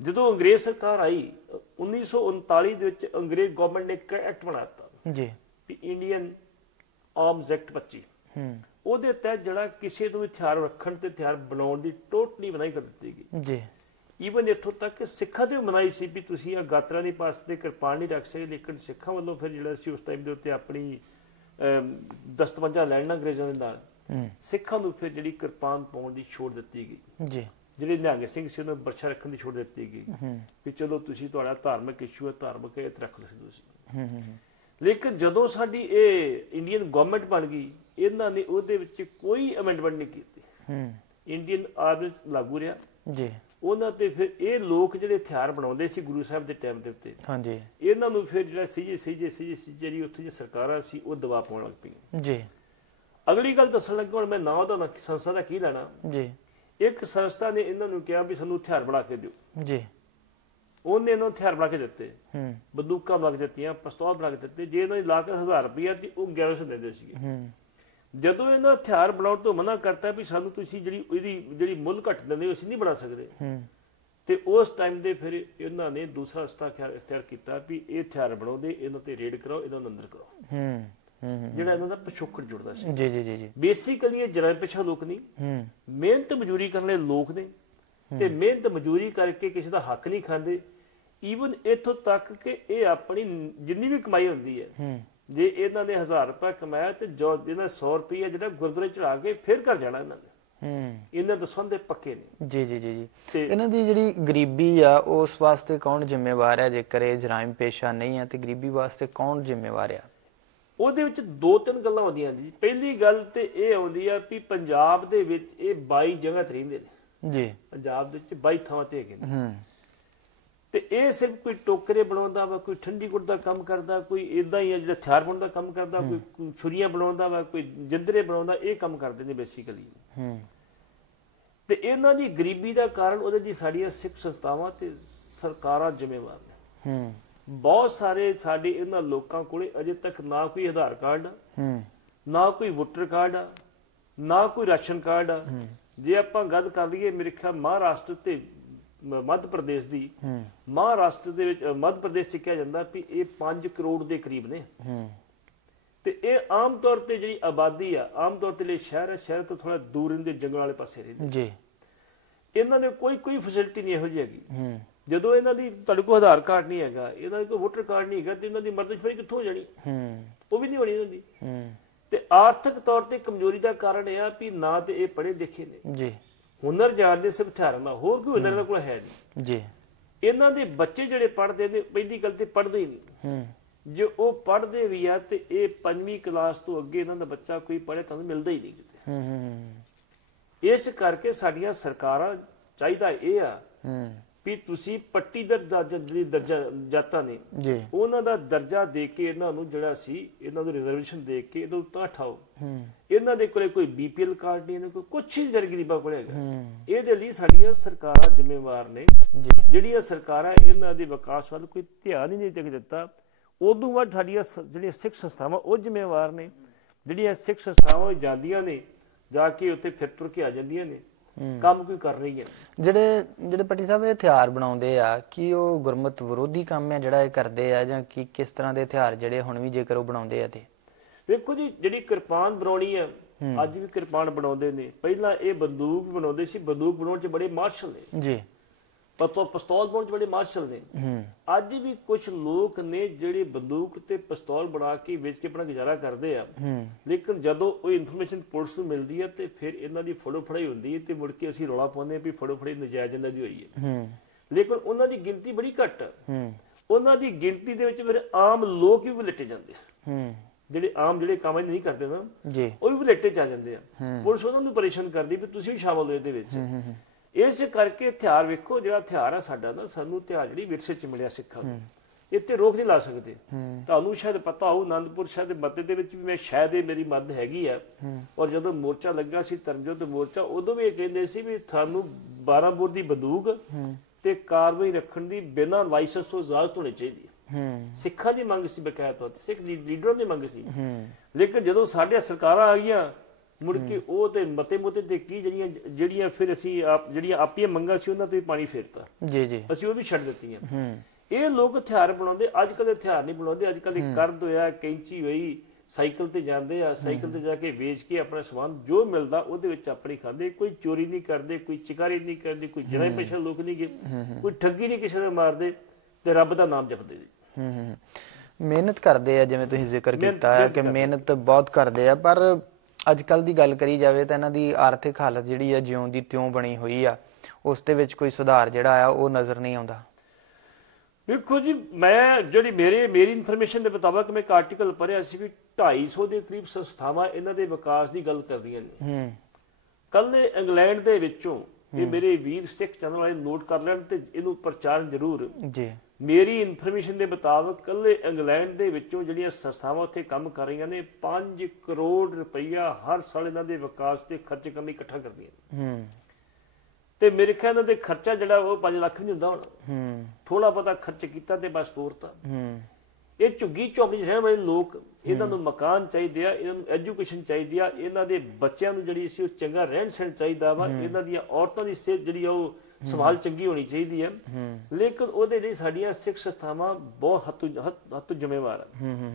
ਜਦੋਂ ਅੰਗਰੇਜ਼ ਸਰਕਾਰ ਆਈ 1939 ਦੇ ਵਿੱਚ, ਅੰਗਰੇਜ਼ ਗਵਰਨਮੈਂਟ ਨੇ ਇੱਕ ਐਕਟ ਬਣਾਤਾ ਜੀ, ਇੰਡੀਅਨ ਆਰਮਸ ਐਕਟ 25। ਉਹਦੇ ਤਹਿਤ ਜਿਹੜਾ ਕਿਸੇ ਨੂੰ ਹਥਿਆਰ ਰੱਖਣ ਤੇ ਹਥਿਆਰ ਬਣਾਉਣ ਦੀ ਟੋਟਲੀ ਮਨਾਹੀ ਕਰ ਦਿੱਤੀ ਗਈ ਜੀ। ਈਵਨ ਇੱਥੋਂ ਤੱਕ ਕਿ ਸਿੱਖਾਂ ਤੇ ਮਨਾਹੀ ਸੀ ਵੀ ਤੁਸੀਂ ਆ ਗਾਤਰਾ ਨਹੀਂ ਪਾ ਸਕਦੇ, ਕਿਰਪਾਨ ਨਹੀਂ ਰੱਖ ਸਕਦੇ। ਲੇਕਿਨ ਸਿੱਖਾਂ ਵੱਲੋਂ ਫਿਰ ਜਿਹੜਾ ਸੀ ਉਸ ਟਾਈਮ ਦੇ ਉੱਤੇ ਆਪਣੀ ਦਸਤਵੰਜਾ ਲੈਣਾ ਅੰਗਰੇਜ਼ਾਂ ਦੇ ਨਾਲ, ਸਿੱਖਾਂ ਨੂੰ ਫਿਰ ਜਿਹੜੀ ਕਿਰਪਾਨ ਪਾਉਣ ਦੀ ਛੋਟ ਦਿੱਤੀ ਗਈ ਜੀ। ਜਿਹੜੇ ਨਿਹੰਗ ਸਿੰਘ ਸੀ ਉਹਨਾਂ ਨੂੰ ਬਰਛਾ ਰੱਖਣ ਦੀ ਛੋਟ ਦਿੱਤੀ ਗਈ ਵੀ ਚਲੋ ਤੁਸੀਂ, ਤੁਹਾਡਾ ਧਾਰਮਿਕ ਇਸ਼ੂ ਹੈ, ਧਾਰਮਿਕ ਇਹ ਰੱਖ ਲਓ ਤੁਸੀਂ। ਲੇਕਿਨ ਜਦੋਂ ਸਾਡੀ ਇਹ ਇੰਡੀਅਨ ਗਵਰਨਮੈਂਟ ਬਣ ਗਈ, ਇਹਨਾਂ ਨੇ ਉਹਦੇ ਵਿੱਚ ਕੋਈ ਅਮੈਂਡਮੈਂਟ ਨਹੀਂ ਕੀਤੀ। ਇੰਡੀਅਨ ਆਰਮਸ ਲਾਗੂ ਰਿਹਾ ਜੀ। ਉਹਨਾਂ ਤੇ ਫਿਰ ਇਹ ਲੋਕ ਜਿਹੜੇ ਹਥਿਆਰ ਬਣਾਉਂਦੇ ਸੀ ਗੁਰੂ ਸਾਹਿਬ ਦੇ ਟਾਈਮ ਦੇ ਉੱਤੇ, ਇਹਨਾਂ ਨੂੰ ਫਿਰ ਜਿਹੜਾ ਸੀ ਜਿਹੜੀ ਉੱਥੇ ਦੀ ਸਰਕਾਰਾਂ ਸੀ ਉਹ ਦਬਾਅ ਪਾਉਣ ਲੱਗ ਪਈਆਂ ਜੀ। ਅਗਲੀ ਗੱਲ ਦੱਸਣ ਲੱਗਾ, ਹੁਣ ਮੈਂ ਨਾਂ ਉਹਦਾ ਸੰਸਥਾ ਦਾ ਕੀ ਲੈਣਾ ਜੀ। ਇੱਕ ਸੰਸਥਾ ਨੇ ਇਹਨਾਂ ਨੂੰ ਕਿਹਾ ਵੀ ਸਾਨੂੰ ਹਥਿਆਰ ਬਣਾ ਕੇ ਦਿਓ ਜੀ। ਉਹਨੇ ਇਹਨਾਂ ਨੂੰ ਹਥਿਆਰ ਬਣਾ ਕੇ ਦਿੱਤੇ, ਬੰਦੂਕਾਂ ਬਣਾ ਕੇ ਦਿੱਤੀਆਂ, ਪਿਸਤੌਲ ਬਣਾ ਕੇ ਦਿੱਤੇ। ਜੇ ਇਹਨਾਂ ਦੀ ਲਾਗਤ 1000 ਰੁਪਇਆ ਤੇ ਉਹ 1100 ਦਿੰਦੇ ਸੀਗੇ। ਜਦੋਂ ਇਹਨਾਂ ਹਥਿਆਰ ਬਣਾਉਣ ਤੋਂ ਮਨਾ ਕਰਤਾ ਵੀ ਸਾਨੂੰ ਤੁਸੀਂ ਜਿਹੜੀ ਮੁੱਲ ਘੱਟ ਦਿੰਦੇ ਹੋ ਅਸੀਂ ਨਹੀਂ ਬਣਾ ਸਕਦੇ, ਤੇ ਉਸ ਟਾਈਮ ਦੇ ਫਿਰ ਇਹਨਾਂ ਨੇ ਦੂਸਰਾ ਰਸਤਾ ਅਖਤਿਆਰ ਕੀਤਾ ਵੀ ਇਹ ਹਥਿਆਰ ਬਣਾਉਂਦੇ, ਇਹਨਾਂ ਤੇ ਰੇਡ ਕਰਾਓ, ਇਹਨਾਂ ਨੂੰ ਅੰਦਰ ਕਰਾਓ। ਜਿਹੜਾ ਇਹਨਾਂ ਦਾ ਪਿਛੋਕੜ ਜੁੜਦਾ ਸੀ। ਜੀ ਜੀ ਜੀ ਜੀ ਬੇਸਿਕਲੀ ਇਹ ਜਰਾ ਪਿਛਾ ਲੋਕ ਨਹੀਂ, ਮਿਹਨਤ ਮਜ਼ਦੂਰੀ ਕਰਨ ਵਾਲੇ ਲੋਕ ਨੇ, ਤੇ ਮਿਹਨਤ ਮਜ਼ਦੂਰੀ ਕਰਕੇ ਕਿਸੇ ਦਾ ਹੱਕ ਨਹੀਂ ਖਾਂਦੇ। ਈਵਨ ਇੱਥੋਂ ਤੱਕ ਕਿ ਇਹ ਆਪਣੀ ਜਿੰਨੀ ਵੀ ਕਮਾਈ ਹੁੰਦੀ ਹੈ, ਜੇ ਇਹਨਾਂ ਨੇ 1000 ਰੁਪਏ ਕਮਾਇਆ ਤੇ ਜੋ ਇਹਨਾਂ 100 ਰੁਪਏ ਜਿਹੜਾ ਗੁਰਦੁਆਰੇ ਚੜਾ ਕੇ ਫਿਰ ਘਰ ਜਾਣਾ ਇਹਨਾਂ ਨੇ। ਇਹਨਾਂ ਦੇ ਸੰਦੇ ਪੱਕੇ ਨੇ। ਜੀ ਜੀ ਜੀ ਜੀ ਇਹਨਾਂ ਦੀ ਜਿਹੜੀ ਗਰੀਬੀ ਆ ਉਸ ਵਾਸਤੇ ਕੌਣ ਜ਼ਿੰਮੇਵਾਰ ਹੈ? ਜੇਕਰ ਇਹ ਜਰਾਇਮ ਪੇਸ਼ਾ ਨਹੀਂ ਹੈ ਤੇ ਗਰੀਬੀ ਵਾਸਤੇ ਕੌਣ ਜ਼ਿੰਮੇਵਾਰ ਆ? ਉਹਦੇ ਵਿੱਚ 2-3 ਗੱਲਾਂ ਆਉਂਦੀਆਂ ਜੀ। ਪਹਿਲੀ ਗੱਲ ਤੇ ਇਹ ਆਉਂਦੀ ਆ ਵੀ ਪੰਜਾਬ ਦੇ ਵਿੱਚ ਇਹ 22 ਜਗ੍ਹਾ ਤੇ ਰਹਿੰਦੇ ਨੇ ਜੀ। ਪੰਜਾਬ ਦੇ ਵਿੱਚ 22 ਥਾਵਾਂ ਤੇ ਹੈਗੇ ਨੇ, ਤੇ ਇਹ ਸਿਰਫ ਕੋਈ ਟੋਕਰੇ ਬਣਾਉਂਦਾ ਵਾ, ਕੋਈ ਠੰਡੀ ਗੁੜ ਦਾ ਕੰਮ ਕਰਦਾ, ਕੋਈ ਇਦਾਂ ਹੀ ਜਿਹੜਾ ਹਥਿਆਰ ਬਣਾਉਣ ਦਾ ਕੰਮ ਕਰਦਾ, ਕੋਈ ਛੁਰੀਆਂ ਬਣਾਉਂਦਾ ਵਾ, ਕੋਈ ਜਿੰਦਰੇ ਬਣਾਉਂਦਾ, ਇਹ ਕੰਮ ਕਰਦੇ ਨੇ ਬੇਸਿਕਲੀ। ਤੇ ਇਹਨਾਂ ਦੀ ਗਰੀਬੀ ਦਾ ਕਾਰਨ ਉਹਦੇ ਦੀ ਸਾਡੀਆਂ ਸਿੱਖ ਸੰਸਥਾਵਾਂ ਤੇ ਸਰਕਾਰਾਂ ਜ਼ਿੰਮੇਵਾਰ ਨੇ। ਬਹੁਤ ਸਾਰੇ ਸਾਡੇ ਇਹਨਾਂ ਲੋਕਾਂ ਕੋਲੇ ਅਜੇ ਤੱਕ ਨਾ ਕੋਈ ਆਧਾਰ ਕਾਰਡ ਆ, ਨਾ ਕੋਈ ਵੋਟਰ ਕਾਰਡ ਆ, ਨਾ ਕੋਈ ਰਾਸ਼ਨ ਕਾਰਡ ਆ। ਜੇ ਆਪਾਂ ਗੱਲ ਕਰ ਲਈਏ ਮੇਰੇ ਖਿਆਲ ਮਹਾਰਾਸ਼ਟਰ ਤੇ ਮੱਧ ਪ੍ਰਦੇਸ਼ ਦੀ, ਮਹਾਰਾਸ਼ਟਰ ਦੇ ਵਿੱਚ ਮੱਧ ਪ੍ਰਦੇਸ਼ ਚ ਕਿਹਾ ਜਾਂਦਾ ਵੀ ਇਹ 5 ਕਰੋੜ ਦੇ ਕਰੀਬ ਨੇ। ਤੇ ਇਹ ਆਮ ਤੌਰ ਤੇ ਜਿਹੜੀ ਆਬਾਦੀ ਆ, ਆਮ ਤੌਰ ਤੇ ਲਈ ਸ਼ਹਿਰ ਹੈ, ਸ਼ਹਿਰ ਤੋਂ ਥੋੜਾ ਦੂਰ ਰਹਿੰਦੇ, ਜੰਗਲ ਵਾਲੇ ਪਾਸੇ ਰਹਿੰਦੇ ਜੀ। ਇਹਨਾਂ ਦੇ ਕੋਈ ਫੈਸਿਲਿਟੀ ਨਹੀਂ ਇਹੋ ਜਿਹੀ ਹੈਗੀ। ਜਦੋਂ ਇਹਨਾਂ ਦੀ ਤੁਹਾਡੇ ਕੋਲ ਆਧਾਰ ਕਾਰਡ ਨਹੀਂ ਹੈਗਾ, ਇਹਨਾਂ ਦੇ ਕੋਈ ਵੋਟਰ ਕਾਰਡ ਨਹੀਂ ਹੈਗਾ, ਤੇ ਇਹਨਾਂ ਦੀ ਮਰਦਮਸ਼ੁਮਾਰੀ ਕਿੱਥੋਂ ਹੋ ਜਾਣੀ? ਉਹ ਵੀ ਨਹੀਂ ਹੋਣੀ ਇਹਨਾਂ ਦੀ। ਤੇ ਆਰਥਿਕ ਤੌਰ ਤੇ ਕਮਜ਼ੋਰੀ ਦਾ ਕਾਰਨ ਇਹ ਆ ਵੀ ਨਾ ਤੇ ਇਹ ਪੜ੍ਹੇ ਲਿਖੇ ਨੇ ਜੀ, ਹੁਨਰ ਜਾਣਦੇ ਸਿਰਫ ਹਥਿਆਰਾਂ ਦਾ, ਹੋਰ ਕੋਈ ਹੁਨਰ ਇਹਨਾਂ ਕੋਲ ਹੈ ਨਹੀਂ ਜੀ। ਇਹਨਾਂ ਦੇ ਬੱਚੇ ਜਿਹੜੇ ਪੜ੍ਹਦੇ ਨੇ, ਪਹਿਲੀ ਗੱਲ ਤੇ ਪੜ੍ਹਦੇ ਹੀ ਨਹੀਂ। ਜੇ ਉਹ ਪੜ੍ਹਦੇ ਵੀ ਆ ਤੇ ਇਹ 5ਵੀਂ ਕਲਾਸ ਤੋਂ ਅੱਗੇ ਇਹਨਾਂ ਦਾ ਬੱਚਾ ਕੋਈ ਪੜ੍ਹੇ ਤੁਹਾਨੂੰ ਮਿਲਦਾ ਹੀ ਨਹੀਂ ਕਿਤੇ। ਇਸ ਕਰਕੇ ਸਾਡੀਆਂ ਸਰਕਾਰਾਂ ਚਾਹੀਦਾ ਇਹ ਆ ਵੀ ਤੁਸੀਂ ਪੱਟੀਦਰ ਦਰਜਾ ਜਾਤਾਂ ਨੇ ਉਹਨਾਂ ਦਾ ਦਰਜਾ ਦੇ ਕੇ ਇਹਨਾਂ ਨੂੰ ਜਿਹੜਾ ਸੀ ਇਹਨਾਂ ਨੂੰ ਰਿਜ਼ਰਵੇਸ਼ਨ ਦੇ ਕੇ ਇਹਨੂੰ ਤਾਂ ਉਠਾਓ। ਇਹਨਾਂ ਦੇ ਕੋਲੇ ਕੋਈ BPL ਕਾਰਡ ਨਹੀਂ, ਇਹਨਾਂ ਕੋਲ ਕੁਛ ਹੀ ਗਰੀਬਾਂ ਕੋਲ ਹੈਗਾ। ਇਹਦੇ ਲਈ ਸਾਡੀਆਂ ਸਰਕਾਰਾਂ ਜ਼ਿੰਮੇਵਾਰ ਨੇ। ਜਿਹੜੀਆਂ ਸਰਕਾਰਾਂ ਇਹਨਾਂ ਦੇ ਵਿਕਾਸ ਵੱਲ ਕੋਈ ਧਿਆਨ ਹੀ ਨਹੀਂ ਦਿੱਤਾ, ਉਦੋਂ ਬਾਅਦ ਸਾਡੀਆਂ ਜਿਹੜੀਆਂ ਸਿੱਖ ਸੰਸਥਾਵਾਂ ਉਹ ਜ਼ਿੰਮੇਵਾਰ ਨੇ। ਜਿਹੜੀਆਂ ਸਿੱਖ ਸੰਸਥਾਵਾਂ ਜਾਂਦੀਆਂ ਨੇ, ਜਾ ਕੇ ਉੱਥੇ ਫਿਰ ਤੁਰ ਕੇ ਆ ਜਾਂਦੀਆਂ ਨੇ, ਕੰਮ ਕੋਈ ਕਰ ਰਹੀ ਹੈ। ਜਿਹੜੇ ਪੱਟੀ ਸਾਹਿਬ ਇਹ ਹਥਿਆਰ ਬਣਾਉਂਦੇ ਆ, ਕੀ ਉਹ ਗੁਰਮਤ ਵਿਰੋਧੀ ਕੰਮ ਹੈ ਜਿਹੜਾ ਇਹ ਕਰਦੇ ਆ, ਜਾਂ ਕੀ ਕਿਸ ਤਰ੍ਹਾਂ ਦੇ ਹਥਿਆਰ ਜਿਹੜੇ ਹੁਣ ਵੀ ਜੇਕਰ ਉਹ ਬਣਾਉਂਦੇ ਆ? ਤੇ ਵੇਖੋ ਜੀ, ਜਿਹੜੀ ਕਿਰਪਾਨ ਬਣਾਉਣੀ ਆ, ਅੱਜ ਵੀ ਕਿਰਪਾਨ ਬਣਾਉਂਦੇ ਨੇ। ਪਹਿਲਾਂ ਇਹ ਬੰਦੂਕ ਬਣਾਉਂਦੇ ਸੀ, ਬੰਦੂਕ ਬਣਾਉਣ 'ਚ ਬੜੇ ਮਾਰਸ਼ਲ ਨੇ ਜੀ, ਪਿਸਤੌਲ ਬਣਾਉਣ 'ਚ ਬੜੇ ਮਾਰਸ਼ਲ ਨੇ। ਅੱਜ ਵੀ ਕੁਝ ਲੋਕ ਨੇ ਜਿਹੜੇ ਬੰਦੂਕ ਤੇ ਪਿਸਤੌਲ ਬਣਾ ਕੇ ਵੇਚ ਕੇ ਆਪਣਾ ਗੁਜ਼ਾਰਾ ਕਰਦੇ ਆ, ਲੇਕਿਨ ਜਦੋਂ ਉਹ ਇਨਫੋਰਮੇਸ਼ਨ ਪੁਲਿਸ ਨੂੰ ਮਿਲਦੀ ਹੈ ਤੇ ਫਿਰ ਇਹਨਾਂ ਦੀ ਫੜੋ ਫੜਾਈ ਹੁੰਦੀ ਹੈ, ਤੇ ਮੁੜ ਕੇ ਅਸੀਂ ਰੌਲਾ ਪਾਉਂਦੇ ਵੀ ਫੜੋ ਫੜਾਈ ਨਜਾਇਜ਼ ਇਹਨਾਂ ਦੀ ਹੋਈ ਹੈ। ਲੇਕਿਨ ਉਹਨਾਂ ਦੀ ਗਿਣਤੀ ਬੜੀ ਘੱਟ। ਉਹਨਾਂ ਦੀ ਗਿਣਤੀ ਦੇ ਵਿੱਚ ਫਿਰ ਆਮ ਲੋਕ ਵੀ ਵਲੇਟੇ ਜਾਂਦੇ ਆ, ਜਿਹੜੇ ਕੰਮ ਨਹੀਂ ਕਰਦੇ ਨਾ, ਉਹ ਵੀ ਵਲੇਟੇ ਚ ਆ ਜਾਂਦੇ ਆ। ਪੁਲਿਸ ਉਹਨਾਂ ਨੂੰ ਪਰੇਸ਼ਾਨ ਕਰਦੀ ਵੀ ਤੁਸੀਂ ਵੀ ਸ਼ਾਮਲ ਹੋ ਇਹਦੇ ਵਿੱਚ। ਇਸ ਕਰਕੇ ਹਥਿਆਰ ਵੇਖੋ, ਜਿਹੜਾ ਹਥਿਆਰ ਆ ਸਾਡਾ ਨਾ, ਸਾਨੂੰ ਹਥਿਆਰ ਜਿਹੜੀ ਵਿਰਸੇ ਚ ਮਿਲਿਆ ਸਿੱਖਾਂ ਨੂੰ, ਇੱਥੇ ਰੋਕ ਨਹੀਂ ਲਾ ਸਕਦੇ। ਤੁਹਾਨੂੰ ਸ਼ਾਇਦ ਪਤਾ ਹੋਊ, ਅਨੰਦਪੁਰ ਸਾਹਿਬ ਦੇ ਮੱਤੇ ਦੇ ਵਿੱਚ ਵੀ ਮੈਂ ਸ਼ਾਇਦ ਇਹ ਮੇਰੀ ਮਦਦ ਹੈਗੀ ਆ। ਔਰ ਜਦੋਂ ਮੋਰਚਾ ਲੱਗਾ ਸੀ, ਧਰਮਯੁੱਧ ਮੋਰਚਾ, ਉਦੋਂ ਵੀ ਇਹ ਕਹਿੰਦੇ ਸੀ ਵੀ ਤੁਹਾਨੂੰ 12 ਬੋਰ ਦੀ ਬੰਦੂਕ ਤੇ ਕਾਰਵਾਈ ਰੱਖਣ ਦੀ ਬਿਨਾਂ ਲਾਇਸੈਂਸ ਤੋਂ ਇਜਾਜ਼ਤ ਹੋਣੀ ਚਾਹੀਦੀ ਹੈ। ਸਿੱਖਾਂ ਦੀ ਮੰਗ ਸੀ, ਬਕਾਇਆ ਤੌਰ ਤੇ ਸਿੱਖ ਲੀਡਰਾਂ ਦੀ ਮੰਗ ਸੀ। ਲੇਕਿਨ ਜਦੋਂ ਸਾਡੀਆਂ ਸਰਕਾਰਾਂ ਆ ਗਈਆਂ, ਮੁੜ ਕੇ ਉਹ ਤੇ ਮਤੇ ਤੇ ਕੀ ਜਿਹੜੀਆਂ ਫਿਰ ਅਸੀਂ ਜਿਹੜੀਆਂ ਆਪਣੀਆਂ ਮੰਗਾਂ ਸੀ ਉਹਨਾਂ ਤੇ ਪਾਣੀ ਫੇਰਤਾ ਜੀ, ਅਸੀਂ ਉਹ ਵੀ ਛੱਡ ਦਿੱਤੀਆਂ। ਇਹ ਲੋਕ ਹਥਿਆਰ ਬਣਾਉਂਦੇ, ਅੱਜ ਕੱਲ੍ਹ ਹਥਿਆਰ ਨਹੀਂ ਬਣਾਉਂਦੇ। ਅੱਜ ਕੱਲ੍ਹ ਕਰਦ ਹੋਇਆ, ਕੈਂਚੀ ਹੋਈ, ਸਾਈਕਲ ਤੇ ਜਾਂਦੇ ਆ, ਸਾਈਕਲ ਤੇ ਜਾ ਕੇ ਵੇਚ ਕੇ ਆਪਣਾ ਸਮਾਨ ਜੋ ਮਿਲਦਾ ਉਹਦੇ ਵਿੱਚ ਆਪਣੀ ਖਾਂਦੇ। ਕੋਈ ਚੋਰੀ ਨਹੀਂ ਕਰਦੇ, ਕੋਈ ਚਿਕਾਰੀ ਨਹੀਂ ਕਰਦੇ, ਕੋਈ ਜਰਾਇਮ ਪੇਸ਼ਾ ਲੋਕ ਨਹੀਂ ਗੇ, ਕੋਈ ਠੱਗੀ ਨਹੀਂ ਕਿਸੇ ਦਾ ਮਾਰਦੇ, ਤੇ ਰੱਬ ਦਾ ਨਾਮ ਜਪਦੇ ਜੀ। ਮਿਹਨਤ ਕਰਦੇ ਆ, ਜਿਵੇਂ ਤੁਸੀਂ ਜ਼ਿਕਰ ਕੀਤਾ ਹੈ ਕਿ ਮਿਹਨਤ ਬਹੁਤ ਕਰਦੇ ਆ, ਪਰ ਅੱਜ ਕੱਲ੍ਹ ਦੀ ਗੱਲ ਕਰੀ ਜਾਵੇ ਤਾਂ ਇਹਨਾਂ ਦੀ ਆਰਥਿਕ ਹਾਲਤ ਜਿਹੜੀ ਆ ਜਿਉਂ ਦੀ ਤਿਉਂ ਬਣੀ ਹੋਈ ਆ, ਉਸ ਦੇ ਵਿੱਚ ਕੋਈ ਸੁਧਾਰ ਜਿਹੜਾ ਆ ਉਹ ਨਜ਼ਰ ਨਹੀਂ ਆਉਂਦਾ। ਵੇਖੋ ਜੀ, ਮੈਂ ਜਿਹੜੀ ਮੇਰੀ ਇਨਫੋਰਮੇਸ਼ਨ ਦੇ ਮੁਤਾਬਕ ਮੈਂ ਇੱਕ ਆਰਟੀਕਲ ਪੜ੍ਹਿਆ ਸੀ ਵੀ 250 ਦੇ ਕਰੀਬ ਸੰਸਥਾਵਾਂ ਇਹਨਾਂ ਦੇ ਵਿਕਾਸ ਦੀ ਗੱਲ ਕਰਦੀਆਂ ਨੇ। ਕੱਲ ਇੰਗਲੈਂਡ ਦੇ ਵਿੱਚੋਂ, ਇਹ ਮੇਰੇ ਵੀਰ ਸਿੱਖ ਚੈਨਲ ਵਾਲੇ ਨੋਟ ਕਰ ਲੈਣ ਤੇ ਇਹਨੂੰ ਪ੍ਰਚਾਰ ਜ਼ਰੂਰ ਜੀ। ਮੇਰੀ ਇਨਫੋਰਮੇਸ਼ਨ ਦੇ ਮੁਤਾਬਕ ਕੱਲੇ ਇੰਗਲੈਂਡ ਦੇ ਵਿੱਚੋਂ ਜਿਹੜੀਆਂ ਸੰਸਥਾਵਾਂ ਉੱਥੇ ਕੰਮ ਕਰ ਰਹੀਆਂ ਨੇ, 5 ਕਰੋੜ ਰੁਪਈਆ ਹਰ ਸਾਲ ਇਹਨਾਂ ਦੇ ਵਿਕਾਸ ਤੇ ਖਰਚ ਕਰਨ ਲਈ ਇਕੱਠਾ ਕਰਦੀਆਂ। ਤੇ ਮੇਰੇ ਖਿਆਲ ਇਹਨਾਂ ਦੇ ਖਰਚਾ ਜਿਹੜਾ ਉਹ 5 ਲੱਖ ਵੀ ਨਹੀਂ ਹੁੰਦਾ ਹੁਣ। ਥੋੜਾ ਬਹੁਤਾ ਖਰਚ ਕੀਤਾ ਤੇ ਬਸ ਤੋਰਤਾ। ਇਹ ਝੁੱਗੀ ਝੌਂਪੜੀ 'ਚ ਰਹਿਣ ਵਾਲੇ ਲੋਕ, ਇਹਨਾਂ ਨੂੰ ਮਕਾਨ ਚਾਹੀਦੇ ਆ, ਇਹਨਾਂ ਨੂੰ ਐਜੂਕੇਸ਼ਨ ਚਾਹੀਦੀ ਆ, ਇਹਨਾਂ ਦੇ ਬੱਚਿਆਂ ਨੂੰ ਜਿਹੜੀ ਸੀ ਉਹ ਚੰਗਾ ਰਹਿਣ ਸਹਿਣ ਚਾਹੀਦਾ ਵਾ, ਇਹਨਾਂ ਦੀਆਂ ਔਰਤਾਂ ਦੀ ਸਿਹਤ ਜਿਹੜੀ ਆ ਉਹ ਸੰਭਾਲ ਚੰਗੀ ਹੋਣੀ ਚਾਹੀਦੀ ਹੈ, ਲੇਕਿਨ ਉਹਦੇ ਲਈ ਸਾਡੀਆਂ ਸਿੱਖ ਸੰਸਥਾਵਾਂ ਬਹੁਤ ਹੱਥ ਜ਼ਿੰਮੇਵਾਰ ਆ।